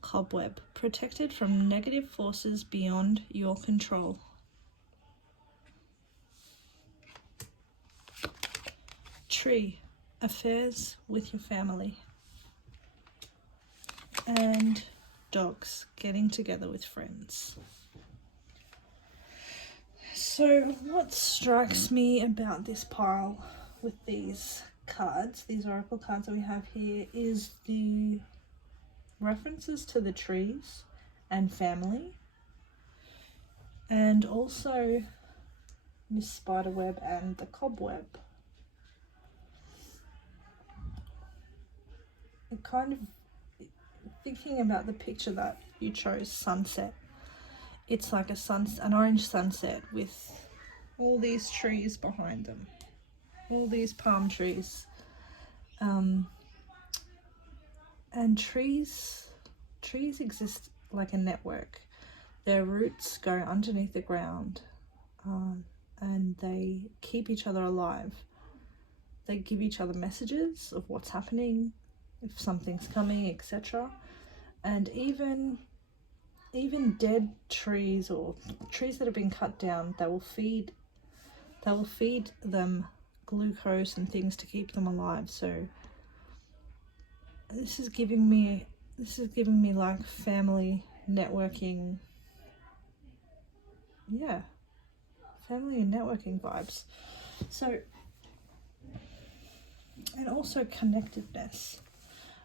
Cobweb, protected from negative forces beyond your control. Tree, affairs with your family. And dogs, getting together with friends. So what strikes me about this pile with these cards, these oracle cards that we have here, is the references to the trees and family, and also Miss Spiderweb and the cobweb. It kind of, thinking about the picture that you chose, sunset, it's like an orange sunset with all these trees behind them, all these palm trees, and trees exist like a network. Their roots go underneath the ground, and they keep each other alive. They give each other messages of what's happening, if something's coming, etc. And even dead trees or trees that have been cut down, they will feed them glucose and things to keep them alive. So this is giving me like family networking. Yeah, family and networking vibes. So, and also connectedness.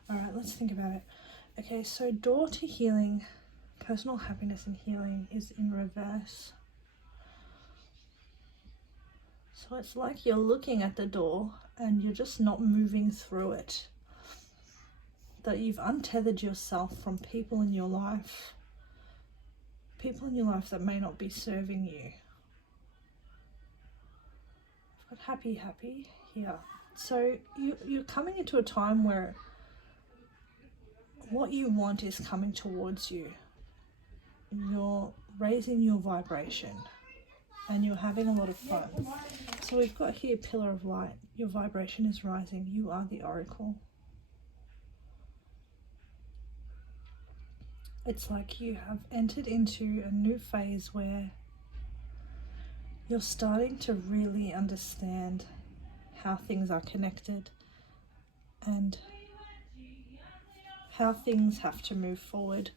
All right, let's think about it. Okay, so door to healing, personal happiness and healing is in reverse. So it's like you're looking at the door and you're just not moving through it. That you've untethered yourself from people in your life that may not be serving you. I've got happy here. So you're coming into a time where what you want is coming towards you. You're raising your vibration and you're having a lot of fun. So we've got here pillar of light. Your vibration is rising. You are the oracle. It's like you have entered into a new phase where you're starting to really understand how things are connected and how things have to move forward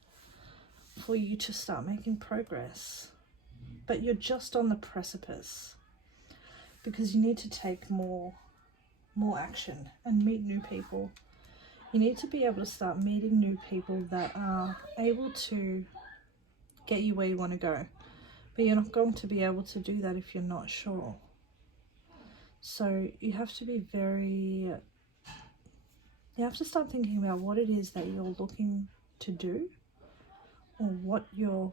for you to start making progress. But you're just on the precipice because you need to take more action and meet new people. You need to be able to start meeting new people that are able to get you where you want to go. But you're not going to be able to do that if you're not sure. So you have to be you have to start thinking about what it is that you're looking to do, or what your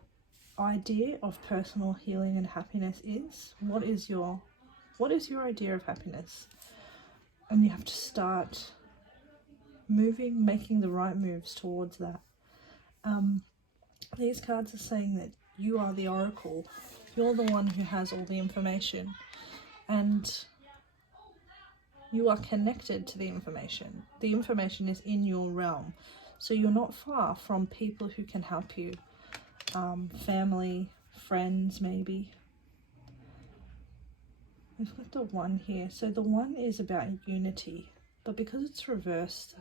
idea of personal healing and happiness is. What is your idea of happiness? And you have to start making the right moves towards that. These cards are saying that you are the oracle. You're the one who has all the information, and you are connected to the information. The information is in your realm, so you're not far from people who can help you. Family, friends, maybe. We've got the one here. So the one is about unity, but because it's reversed,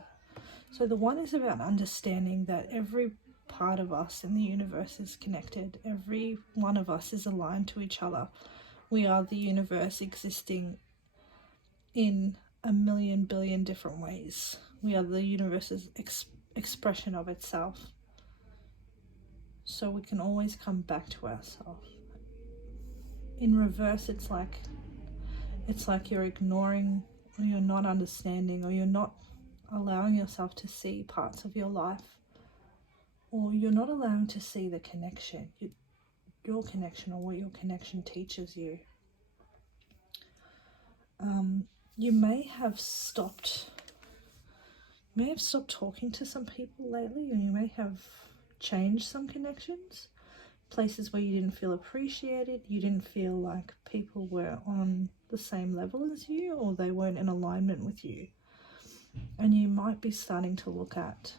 so the one is about understanding that every part of us in the universe is connected. Every one of us is aligned to each other. We are the universe existing in a million billion different ways. We are the universe's expression of itself. So we can always come back to ourselves. In reverse, it's like you're ignoring, or you're not understanding, or you're not allowing yourself to see parts of your life, or you're not allowing to see the connection, your connection, or what your connection teaches you. You may have stopped talking to some people lately, or you may have changed some connections, places where you didn't feel appreciated, you didn't feel like people were on the same level as you, or they weren't in alignment with you. And you might be starting to look at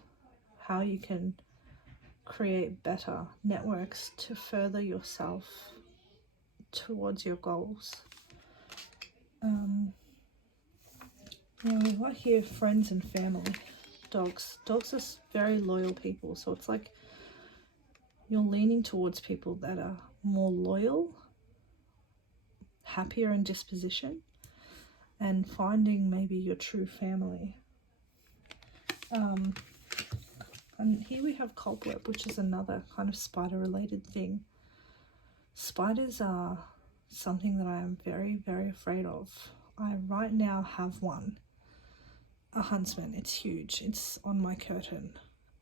how you can create better networks to further yourself towards your goals. We've got here friends and family. Dogs are very loyal people, so it's like you're leaning towards people that are more loyal, happier in disposition, and finding maybe your true family. And here we have cobweb, which is another kind of spider related thing. Spiders are something that I am very, very afraid of. I right now have one, a huntsman. It's huge. It's on my curtain,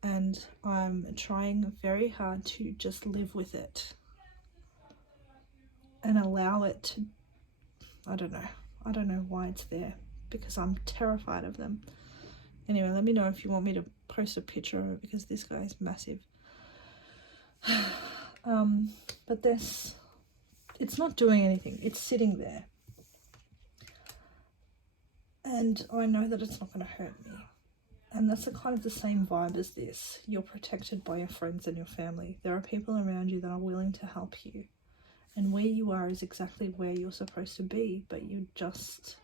and I'm trying very hard to just live with it and allow it to, I don't know why it's there, because I'm terrified of them. Anyway, let me know if you want me to post a picture of it, because this guy is massive. But it's not doing anything. It's sitting there. And I know that it's not going to hurt me. And that's the same vibe as this. You're protected by your friends and your family. There are people around you that are willing to help you. And where you are is exactly where you're supposed to be, but you're just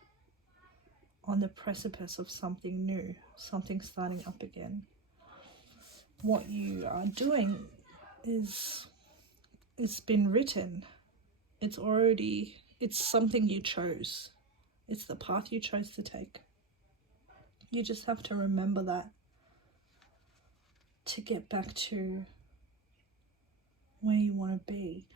on the precipice of something new, something starting up again. What you are doing is, it's been written. It's already It's something you chose. It's the path you chose to take. You just have to remember that to get back to where you want to be.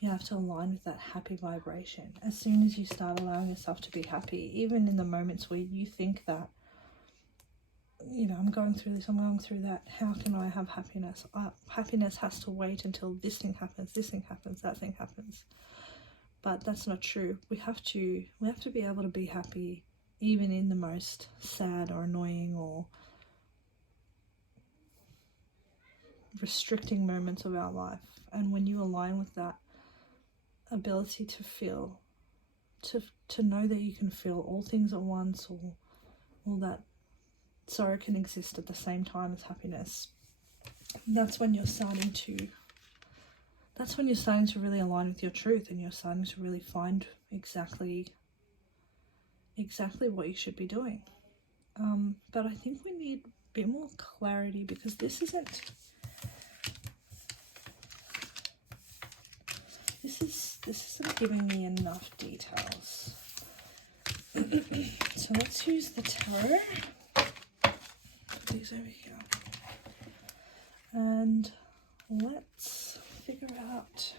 You have to align with that happy vibration. As soon as you start allowing yourself to be happy, even in the moments where you think that, you know, I'm going through this, I'm going through that, how can I have happiness? Happiness has to wait until this thing happens, that thing happens. But that's not true. We have to be able to be happy even in the most sad or annoying or restricting moments of our life. And when you align with that ability to feel, to know that you can feel all things at once, or all that sorrow can exist at the same time as happiness, that's when you're starting to really align with your truth, and you're starting to really find exactly what you should be doing. But I think we need a bit more clarity, because this isn't giving me enough details. So let's use the tarot. Put these over here. And let's figure out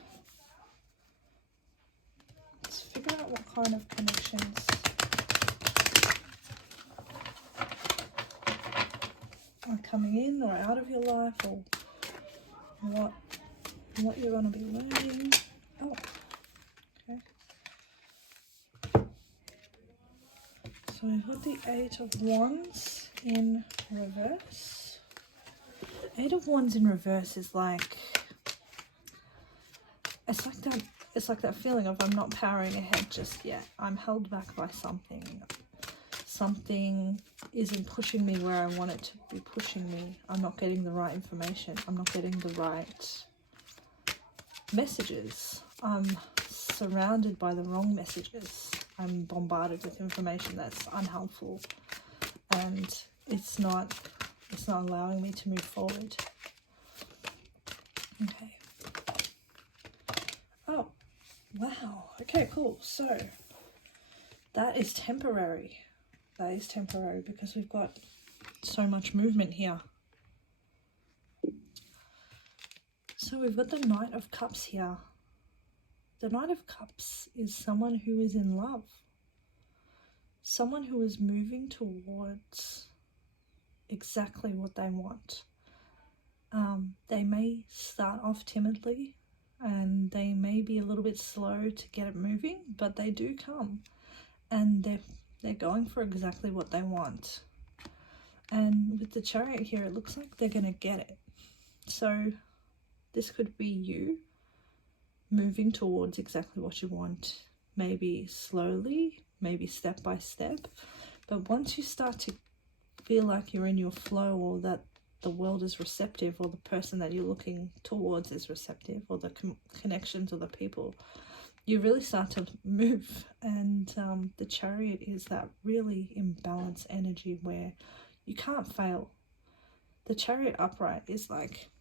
what kind of connections are coming in or out of your life, or what you're going to be learning. Oh, okay. So we've got the Eight of Wands in reverse. Eight of Wands in reverse is like, it's like that feeling of I'm not powering ahead just yet. I'm held back by something. Something isn't pushing me where I want it to be pushing me. I'm not getting the right information. I'm not getting the right messages. I'm surrounded by the wrong messages. I'm bombarded with information that's unhelpful, and it's not allowing me to move forward. Okay. Oh, wow. Okay, cool. So that is temporary. That is temporary, because we've got so much movement here. So we've got the Knight of Cups here. The Knight of Cups is someone who is in love. Someone who is moving towards exactly what they want. They may start off timidly, and they may be a little bit slow to get it moving, but they do come, and they're going for exactly what they want. And with the Chariot here, it looks like they're going to get it. So this could be you moving towards exactly what you want, maybe slowly, maybe step by step. But once you start to feel like you're in your flow, or that the world is receptive, or the person that you're looking towards is receptive, or the connections or the people, you really start to move. And the Chariot is that really imbalanced energy where you can't fail. The Chariot upright is like,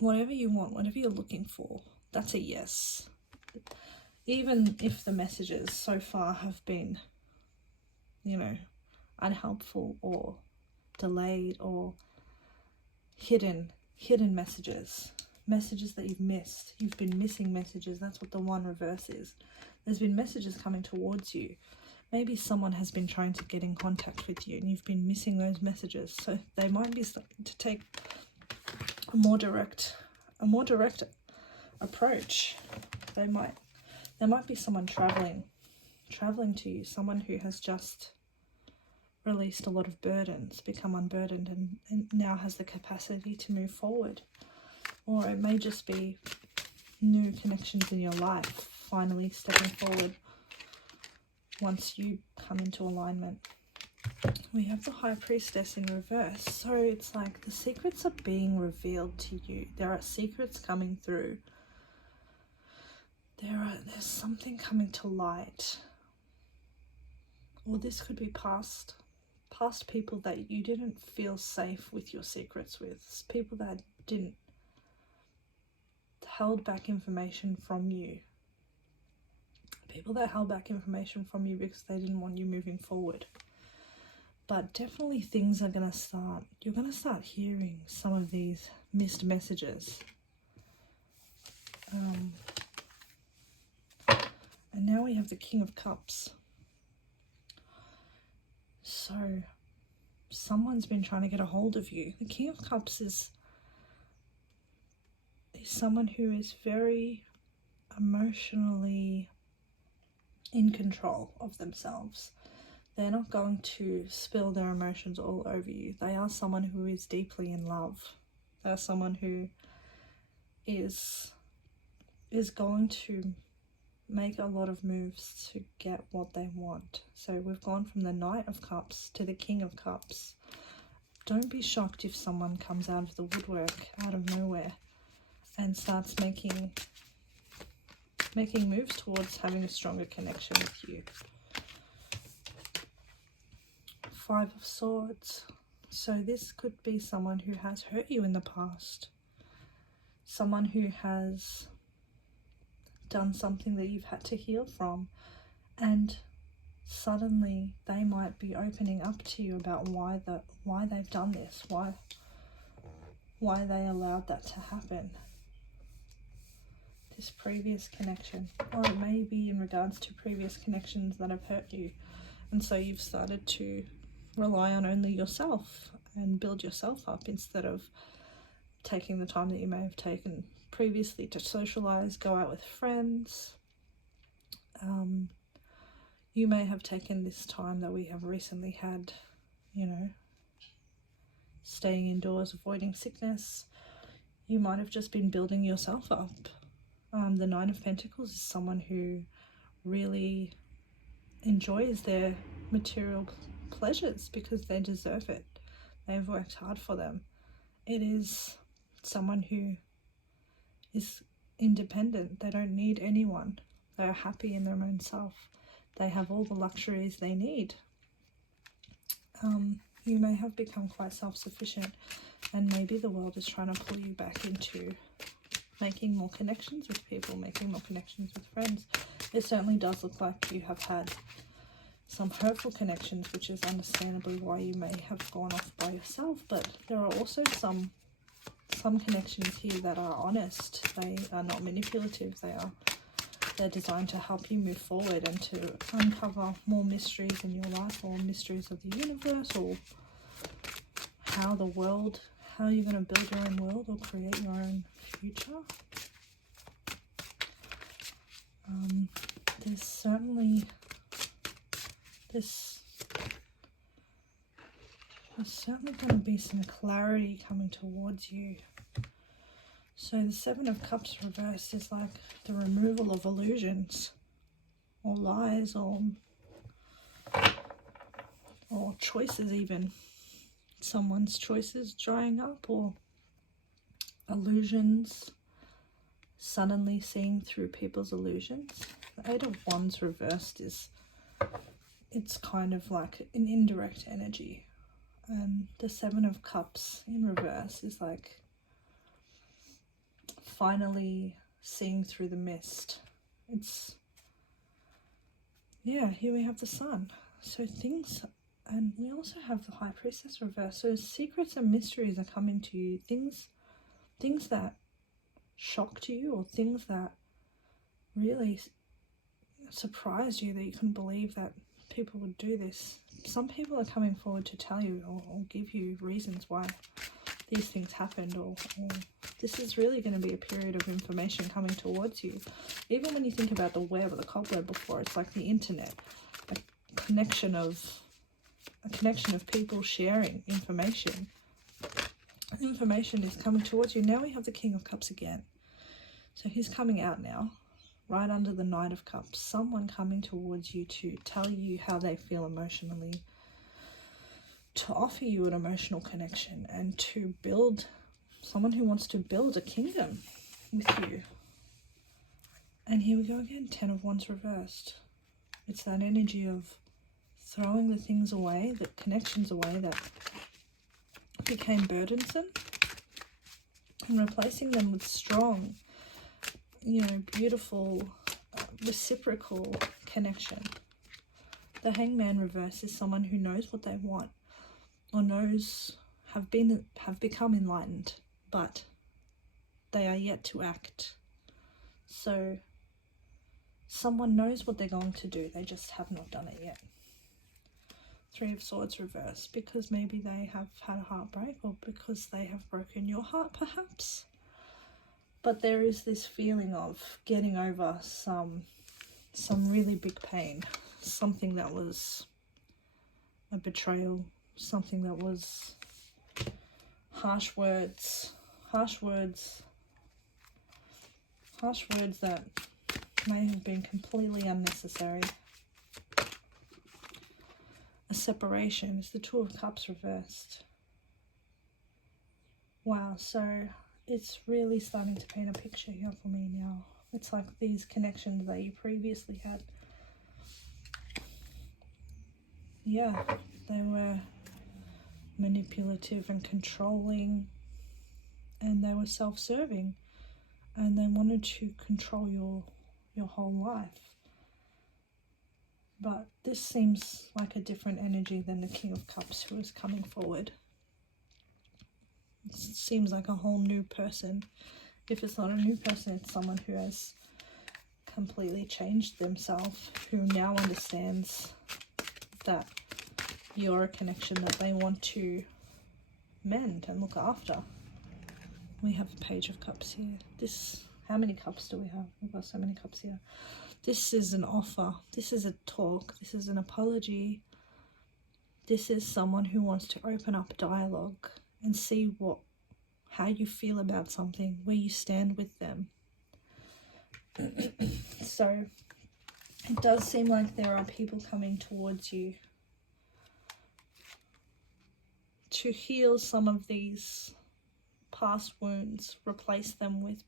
whatever you want, whatever you're looking for, that's a yes. Even if the messages so far have been, you know, unhelpful or delayed or hidden messages that you've missed. You've been missing messages. That's what the one reverse is. There's been messages coming towards you. Maybe someone has been trying to get in contact with you, and you've been missing those messages. So they might be starting to take a more direct approach. There might be someone traveling to you, someone who has just released a lot of burdens, become unburdened, and now has the capacity to move forward. Or it may just be new connections in your life finally stepping forward once you come into alignment. We have the High Priestess in reverse. So it's like the secrets are being revealed to you. There are secrets coming through. There's something coming to light. Or this could be past people that you didn't feel safe with your secrets with. People that didn't held back information from you. People that held back information from you because they didn't want you moving forward. But definitely things are going to start, you're going to start hearing some of these missed messages. And now we have the King of Cups. So someone's been trying to get a hold of you. The King of Cups is someone who is very emotionally in control of themselves. They're not going to spill their emotions all over you. They are someone who is deeply in love. They're someone who is going to make a lot of moves to get what they want. So we've gone from the Knight of Cups to the King of Cups. Don't be shocked if someone comes out of the woodwork, out of nowhere, and starts making moves towards having a stronger connection with you. Five of Swords. So this could be someone who has hurt you in the past. Someone who has done something that you've had to heal from, and suddenly they might be opening up to you about why they've done this, why they allowed that to happen. This previous connection, or it may be in regards to previous connections that have hurt you, and so you've started to rely on only yourself and build yourself up instead of taking the time that you may have taken previously to socialize, go out with friends. You may have taken this time that we have recently had, staying indoors, avoiding sickness. You might have just been building yourself up. The Nine of Pentacles is someone who really enjoys their material pleasures because they deserve it. They've worked hard for them. It is someone who is independent. They don't need anyone. They are happy in their own self. They have all the luxuries they need. You may have become quite self-sufficient, and maybe the world is trying to pull you back into making more connections with people, making more connections with friends. It certainly does look like you have had some hurtful connections, which is understandably why you may have gone off by yourself, but there are also some connections here that are honest. They are not manipulative. They're designed to help you move forward and to uncover more mysteries in your life, or mysteries of the universe, or how you're going to build your own world or create your own future. There's certainly going to be some clarity coming towards you. So the Seven of Cups reversed is like the removal of illusions or lies or choices even. Someone's choices drying up, or illusions, suddenly seeing through people's illusions. The Eight of Wands reversed it's kind of like an indirect energy. And the Seven of Cups in reverse is like finally seeing through the mist. Here we have the Sun. So and we also have the High Priestess reverse. So secrets and mysteries are coming to you. Things that shocked you, or things that really surprised you that you couldn't believe that people would do this. Some people are coming forward to tell you or give you reasons why these things happened, or this is really going to be a period of information coming towards you. Even when you think about the web or the cobweb before, it's like the internet, a connection of people sharing information. Information is coming towards you. Now we have the King of Cups again. So he's coming out now, right under the Knight of Cups. Someone coming towards you to tell you how they feel emotionally, to offer you an emotional connection, and to build, someone who wants to build a kingdom with you. And here we go again, Ten of Wands reversed. It's that energy of throwing the things away, the connections away that became burdensome, and replacing them with strong, beautiful reciprocal connection. The Hangman reverse is someone who knows what they want, or have become enlightened, but they are yet to act. So someone knows what they're going to do, they just have not done it yet. Three of Swords reverse, because maybe they have had a heartbreak, or because they have broken your heart perhaps. But there is this feeling of getting over some really big pain, something that was a betrayal, something that was harsh words that may have been completely unnecessary. A separation is the Two of Cups reversed. Wow, so it's really starting to paint a picture here for me now. It's like these connections that you previously had. Yeah, they were manipulative and controlling, and they were self-serving, and they wanted to control your whole life. But this seems like a different energy than the King of Cups who is coming forward. It seems like a whole new person. If it's not a new person, it's someone who has completely changed themselves, who now understands that you're a connection that they want to mend and look after. We have a Page of Cups here. How many cups do we have? We've got so many cups here. This is an offer. This is a talk. This is an apology. This is someone who wants to open up dialogue and see how you feel about something, where you stand with them. So it does seem like there are people coming towards you to heal some of these past wounds, replace them with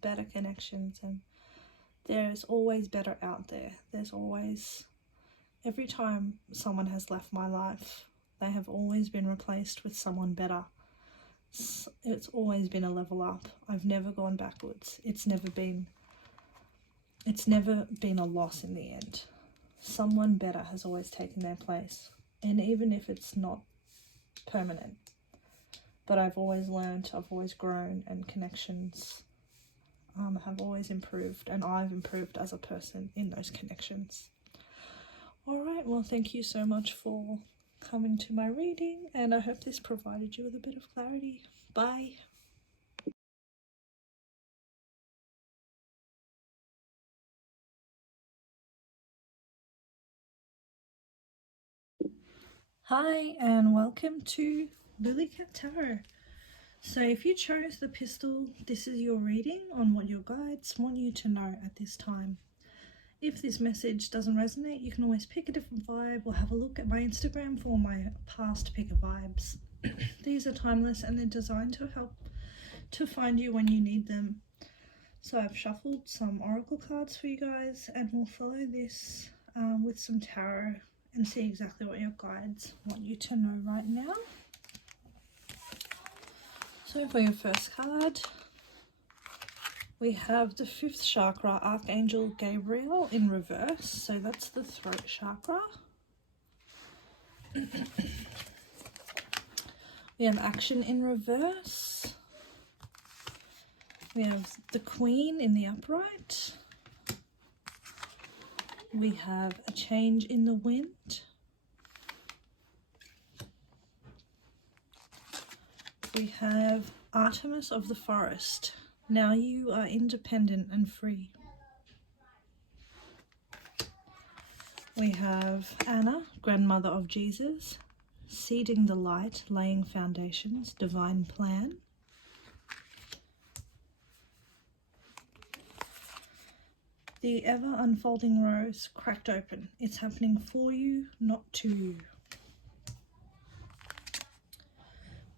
better connections, and there's always better out there. There's always, every time someone has left my life, they have always been replaced with someone better. It's always been a level up. I've never gone backwards. It's never been a loss in the end. Someone better has always taken their place, and even if it's not permanent, but I've always learned, I've always grown, and connections have always improved, and I've improved as a person in those connections. Alright, well, thank you so much for coming to my reading, and I hope this provided you with a bit of clarity. Bye. Hi, and welcome to Lily Cat Tarot. So if you chose the pistol, this is your reading on what your guides want you to know at this time. If this message doesn't resonate, you can always pick a different vibe or have a look at my Instagram for my past picker vibes. These are timeless, and they're designed to help to find you when you need them. So I've shuffled some oracle cards for you guys, and we'll follow this with some tarot and see exactly what your guides want you to know right now. So for your first card, we have the 5th chakra, Archangel Gabriel in reverse. So that's the throat chakra. We have action in reverse. We have the Queen in the upright. We have a change in the wind. We have Artemis of the forest. Now you are independent and free. We have Anna, grandmother of Jesus, seeding the light, laying foundations, divine plan. The ever unfolding rose cracked open. It's happening for you, not to you.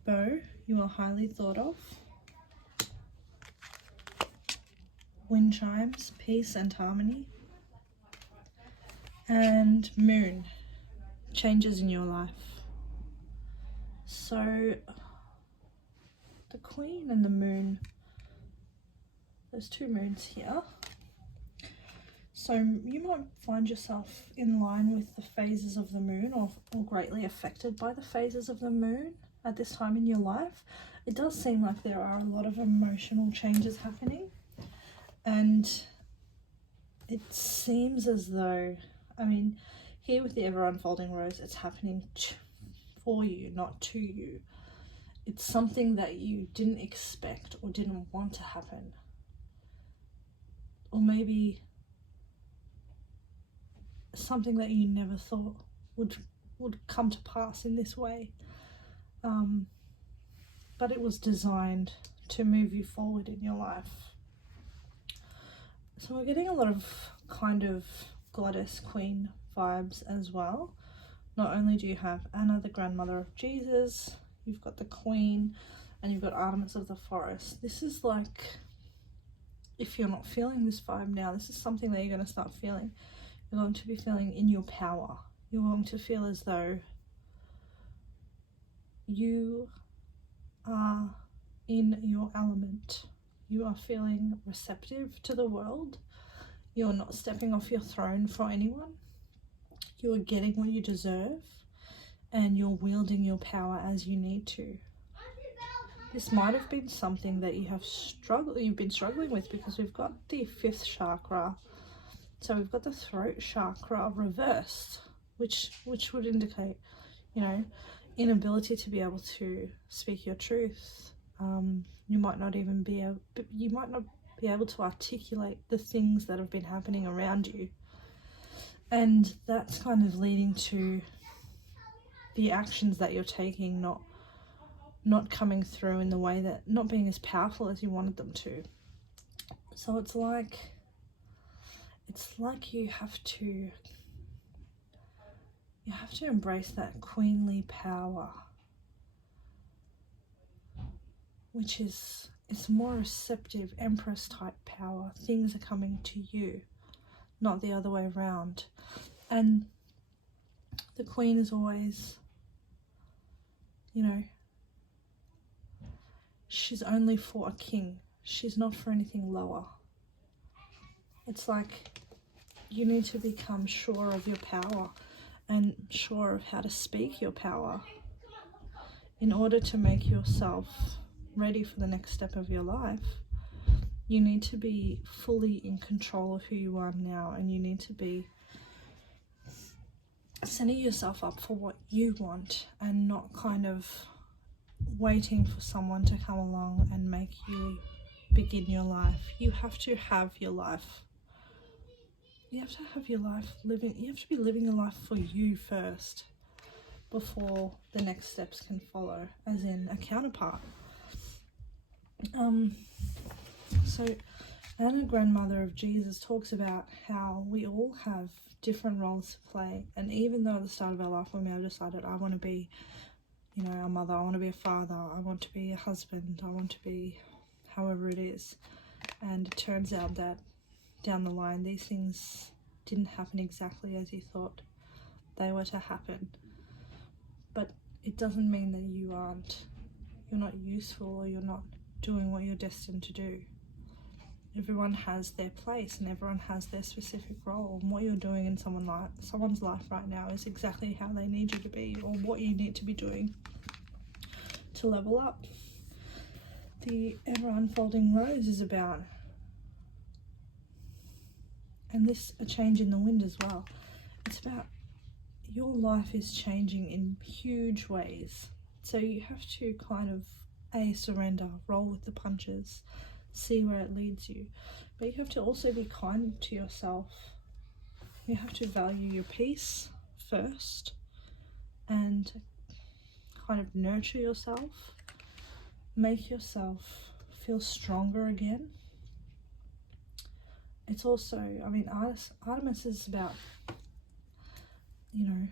Bow, you are highly thought of. Wind chimes, peace and harmony. And moon, changes in your life. So the Queen and the moon, there's two moons here. So you might find yourself in line with the phases of the moon, or greatly affected by the phases of the moon at this time in your life. It does seem like there are a lot of emotional changes happening, and it seems as though, I mean, here with the ever unfolding rose, it's happening for you, not to you. It's something that you didn't expect or didn't want to happen, or maybe something that you never thought would come to pass in this way, but it was designed to move you forward in your life. So we're getting a lot of kind of goddess queen vibes as well. Not only do you have Anna, the grandmother of Jesus, you've got the queen, and you've got Artemis of the forest. This is like, if you're not feeling this vibe now, this is something that you're going to start feeling. You're going to be feeling in your power. You're going to feel as though you are in your element. You are feeling receptive to the world. You're not stepping off your throne for anyone. You are getting what you deserve, and you're wielding your power as you need to. This might have been something that you've been struggling with, because we've got the fifth chakra. So we've got the throat chakra reversed, which would indicate, you know, inability to be able to speak your truth. You might not be able to articulate the things that have been happening around you, and that's kind of leading to the actions that you're taking not coming through in the way that, not being as powerful as you wanted them to. So it's like you have to embrace that queenly power, which is, it's more receptive, empress type power. Things are coming to you, not the other way around. And the queen is always, you know, she's only for a king. She's not for anything lower. It's like you need to become sure of your power and sure of how to speak your power in order to make yourself ready for the next step of your life. You need to be fully in control of who you are now, and you need to be setting yourself up for what you want, and not kind of waiting for someone to come along and make you begin your life. You have to have your life. You have to have your life living. You have to be living your life for you first, before the next steps can follow, as in a counterpart. So Anna, grandmother of Jesus, talks about how we all have different roles to play, and even though at the start of our life, when we have decided, I want to be, you know, a mother, I want to be a father, I want to be a husband, I want to be however it is, and it turns out that down the line these things didn't happen exactly as you thought they were to happen. But it doesn't mean that you're not useful, or you're not doing what you're destined to do. Everyone has their place, and everyone has their specific role, and what you're doing in someone's life right now is exactly how they need you to be, or what you need to be doing to level up. The ever unfolding rose is about, and this a change in the wind as well, it's about your life is changing in huge ways. So you have to kind of surrender, roll with the punches, see where it leads you. But you have to also be kind to yourself. You have to value your peace first, and kind of nurture yourself, make yourself feel stronger again. It's also, I mean, Artemis is about, you know,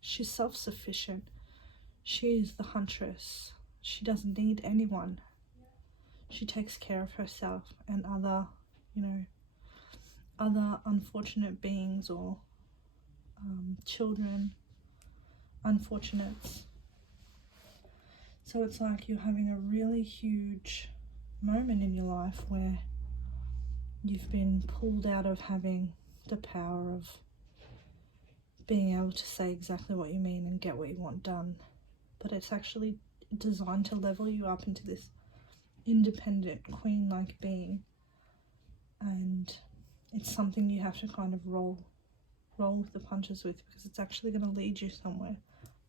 she's self-sufficient. She's the huntress. She doesn't need anyone. She takes care of herself and other, you know, other unfortunate beings, or children, unfortunates. So it's like you're having a really huge moment in your life where You've been pulled out of having the power of being able to say exactly what you mean and get what you want done. But it's actually designed to level you up into this independent queen-like being, and it's something you have to kind of roll with the punches with, because it's actually going to lead you somewhere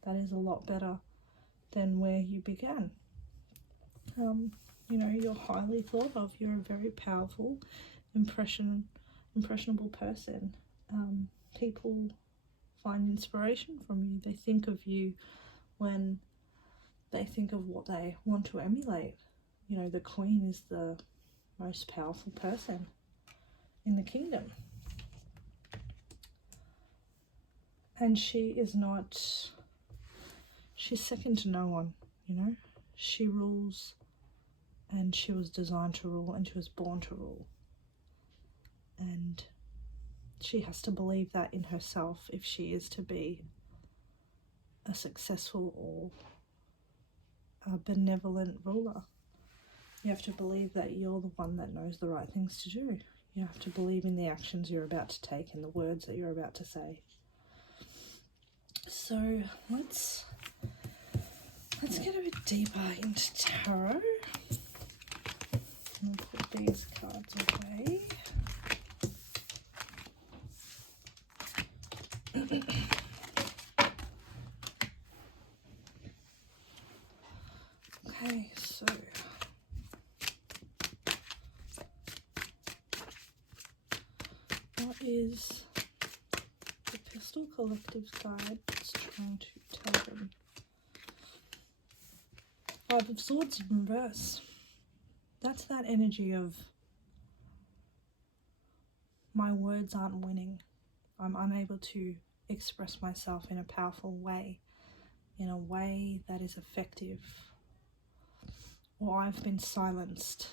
that is a lot better than where you began. You know, you're highly thought of. You're a very powerful, impressionable person. People find inspiration from you. They think of you when they think of what they want to emulate. You know, the queen is the most powerful person in the kingdom. And she's second to no one, you know. She rules, and she was designed to rule, and she was born to rule. And she has to believe that in herself if she is to be a successful or a benevolent ruler. You have to believe that you're the one that knows the right things to do. You have to believe in the actions you're about to take and the words that you're about to say. So let's get a bit deeper into tarot. I'll put these cards away. Okay, so what is the Pistol Collective's guide that's trying to tell them? Five of Swords in reverse. That's that energy of my words aren't winning. I'm unable to express myself in a powerful way, in a way that is effective, or I've been silenced.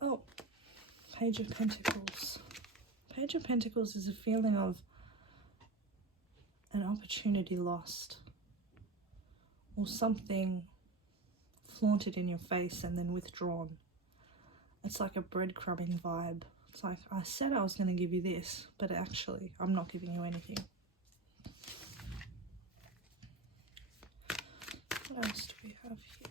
Oh, Page of Pentacles. Page of Pentacles is a feeling of an opportunity lost, or something flaunted in your face and then withdrawn. It's like a breadcrumbing vibe. It's like, I said I was going to give you this, but actually I'm not giving you anything. What else do we have here?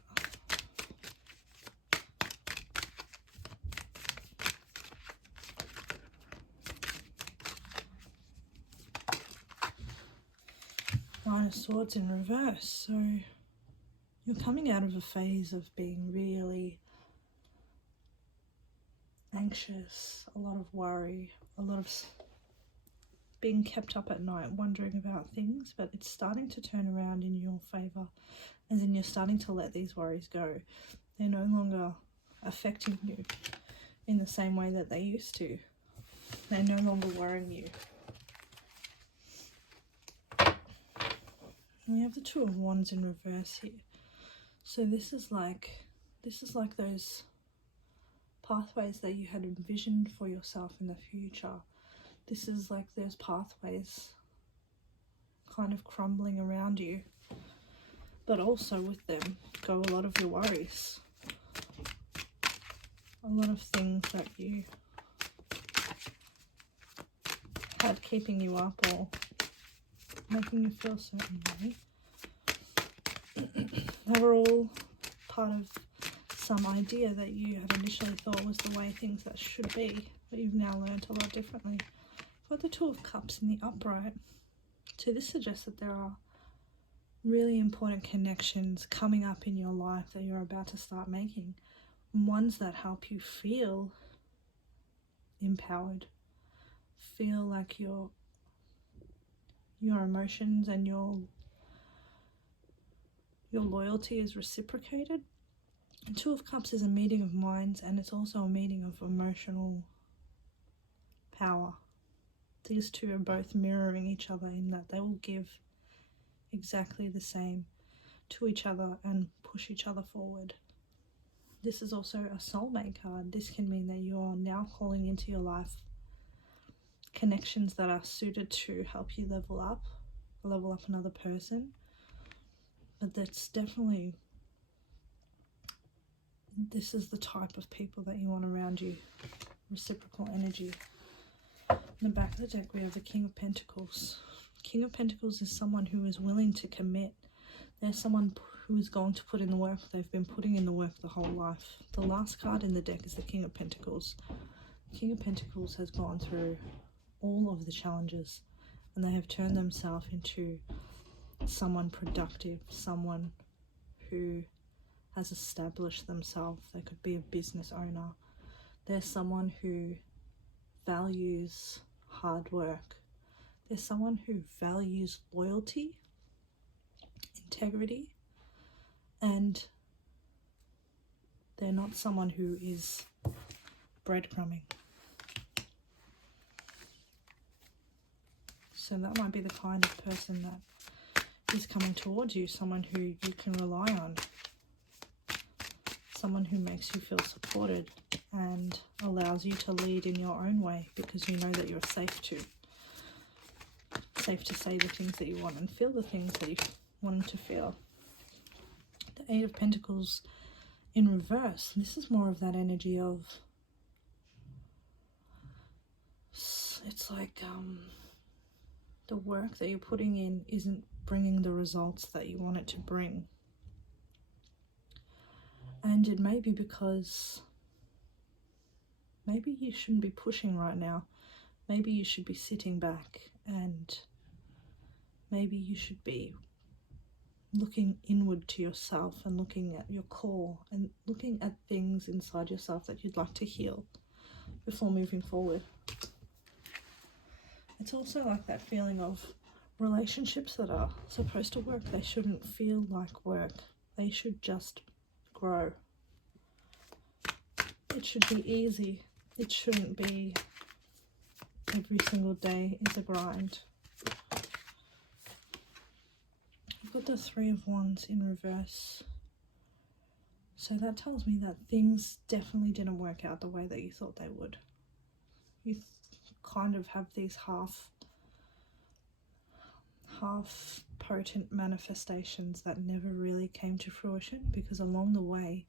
Nine of Swords in reverse. So you're coming out of a phase of being really anxious, a lot of worry, a lot of being kept up at night wondering about things, but it's starting to turn around in your favor, as in you're starting to let these worries go. They're no longer affecting you in the same way that they used to. They're no longer worrying you. And we have the Two of Wands in reverse here. So this is like those pathways that you had envisioned for yourself in the future. This is like those pathways kind of crumbling around you, but also with them go a lot of your worries, a lot of things that you had keeping you up or making you feel a certain way. They were all part of some idea that you had initially thought was the way things that should be, but you've now learned a lot differently. Got the Two of Cups in the upright. So this suggests that there are really important connections coming up in your life that you're about to start making. Ones that help you feel empowered, feel like your emotions and your loyalty is reciprocated. And Two of Cups is a meeting of minds, and it's also a meeting of emotional power. These two are both mirroring each other in that they will give exactly the same to each other and push each other forward. This is also a soulmate card. This can mean that you are now calling into your life connections that are suited to help you level up another person. But that's definitely this is the type of people that you want around you. Reciprocal energy. In the back of the deck, we have the King of Pentacles. King of Pentacles is someone who is willing to commit. They're someone who is going to put in the work. They've been putting in the work the whole life. The last card in the deck is the King of Pentacles. The King of Pentacles has gone through all of the challenges, and they have turned themselves into someone productive, someone who has established themselves. They could be a business owner. They're someone who values hard work. They're someone who values loyalty, integrity, and they're not someone who is breadcrumbing. So that might be the kind of person that is coming towards you, someone who you can rely on, someone who makes you feel supported and allows you to lead in your own way because you know that you're safe to say the things that you want and feel the things that you want them to feel. The Eight of Pentacles in reverse, this is more of that energy of, it's like the work that you're putting in isn't bringing the results that you want it to bring. And it may be because maybe you shouldn't be pushing right now. Maybe you should be sitting back, and maybe you should be looking inward to yourself and looking at your core and looking at things inside yourself that you'd like to heal before moving forward. It's also like that feeling of relationships that are supposed to work. They shouldn't feel like work. They should just grow. It should be easy. It shouldn't be every single day is a grind. I've got the Three of Wands in reverse. So that tells me that things definitely didn't work out the way that you thought they would. You kind of have these half potent manifestations that never really came to fruition because along the way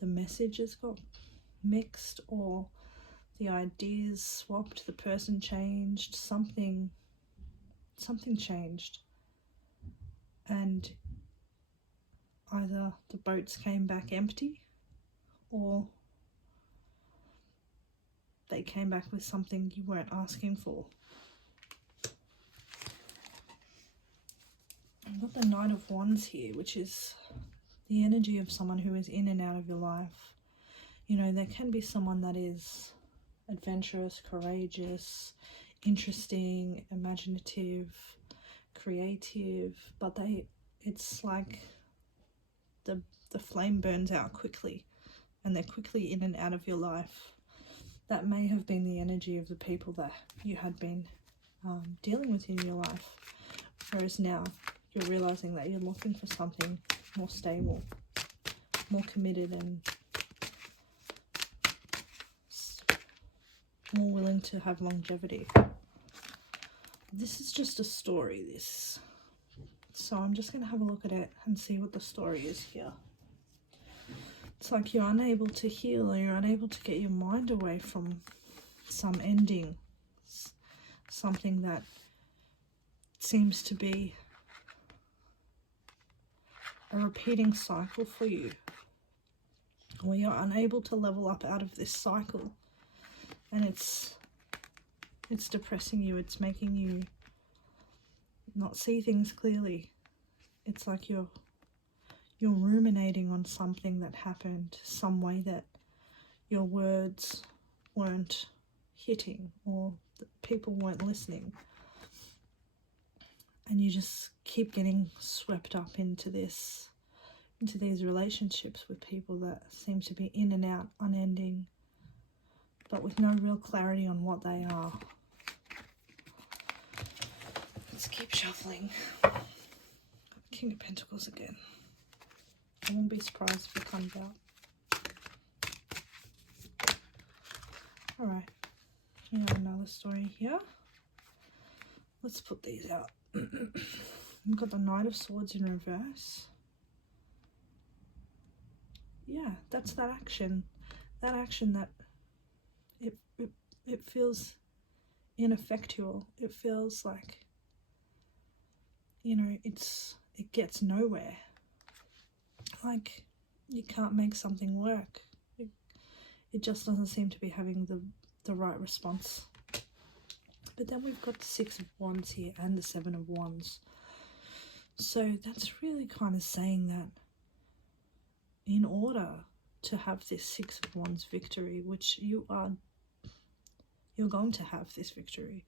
the messages got mixed, or the ideas swapped, the person changed, something changed, and either the boats came back empty or they came back with something you weren't asking for. I've got the Knight of Wands here, which is the energy of someone who is in and out of your life. You know, there can be someone that is adventurous, courageous, interesting, imaginative, creative, but it's like the flame burns out quickly and they're quickly in and out of your life. That may have been the energy of the people that you had been dealing with in your life, whereas now you're realizing that you're looking for something more stable, more committed, and more willing to have longevity. This is just a story, this. So I'm just going to have a look at it and see what the story is here. It's like you're unable to heal, or you're unable to get your mind away from some ending. Something that seems to be a repeating cycle for you. Or you're unable to level up out of this cycle. And it's depressing you. It's making you not see things clearly. It's like you're ruminating on something that happened, some way that your words weren't hitting or people weren't listening. And you just keep getting swept up into these relationships with people that seem to be in and out, unending, but with no real clarity on what they are. Let's keep shuffling. King of Pentacles again. I won't be surprised if it comes out. Alright, we have another story here. Let's put these out. We've got the Knight of Swords in reverse. yeah, that's that action that it feels ineffectual. It feels like, you know, it gets nowhere. Like, you can't make something work. It just doesn't seem to be having the right response. But then we've got the Six of Wands here and the Seven of Wands. So that's really kind of saying that in order to have this Six of Wands victory, which you're going to have this victory,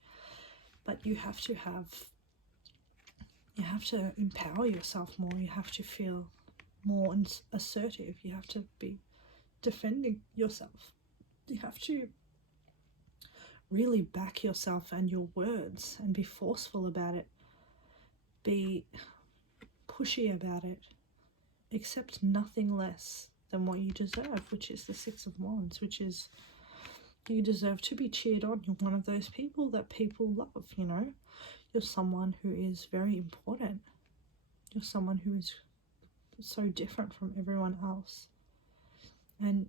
but you have to empower yourself more. You have to feel more assertive. You have to be defending yourself. You have to really back yourself and your words and be forceful about it. Be pushy about it. Accept nothing less than what you deserve, which is the Six of Wands, which is you deserve to be cheered on. You're one of those people that people love, you know. You're someone who is very important. You're someone who is so different from everyone else. And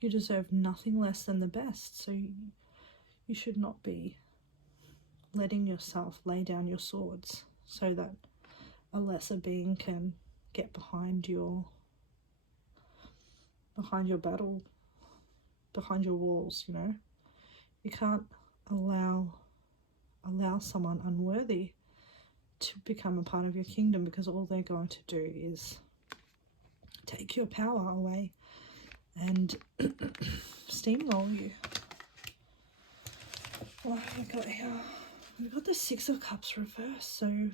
you deserve nothing less than the best. So you should not be letting yourself lay down your swords so that a lesser being can get behind your battle, behind your walls, you know. You can't allow someone unworthy to become a part of your kingdom, because all they're going to do is take your power away and steamroll you. What have we got here? We've got the Six of Cups reversed. So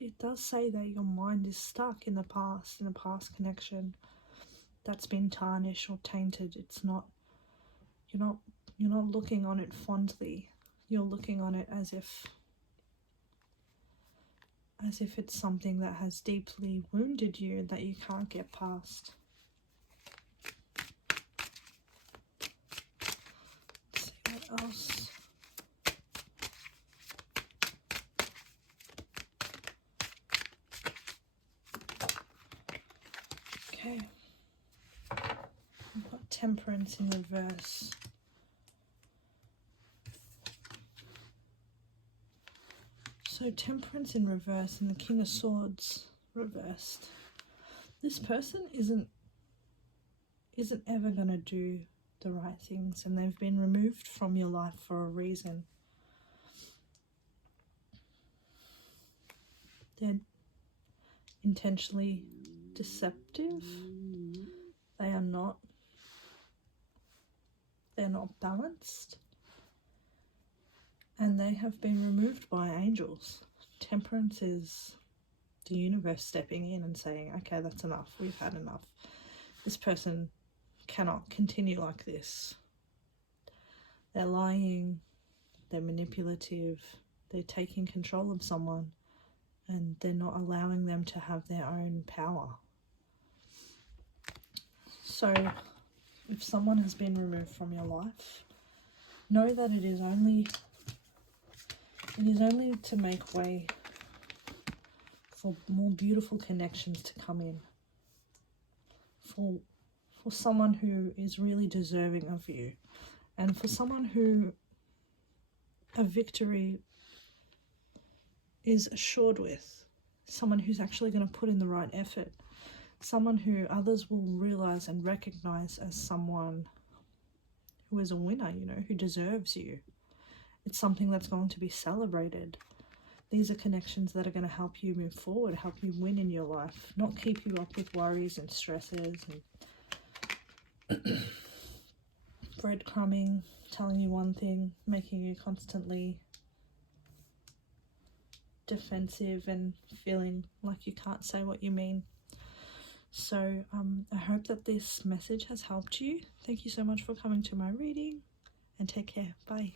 it does say that your mind is stuck in the past connection that's been tarnished or tainted. It's not, you're not looking on it fondly. You're looking on it as if it's something that has deeply wounded you that you can't get past. Let's see what else. Okay. We've got Temperance in reverse. So Temperance in reverse and the King of Swords reversed. This person isn't ever going to do the right things, and they've been removed from your life for a reason. They're intentionally deceptive. They're not balanced. And they have been removed by angels. Temperance is the universe stepping in and saying, okay, that's enough. We've had enough. This person cannot continue like this. They're lying. They're manipulative. They're taking control of someone, and they're not allowing them to have their own power. So if someone has been removed from your life, know that it is only to make way for more beautiful connections to come in, for someone who is really deserving of you, and for someone who a victory is assured with, someone who's actually going to put in the right effort, someone who others will realize and recognize as someone who is a winner, you know, who deserves you. It's something that's going to be celebrated. These are connections that are going to help you move forward, help you win in your life, not keep you up with worries and stresses and breadcrumbing, telling you one thing, making you constantly defensive and feeling like you can't say what you mean. So I hope that this message has helped you. Thank you so much for coming to my reading, and take care. Bye.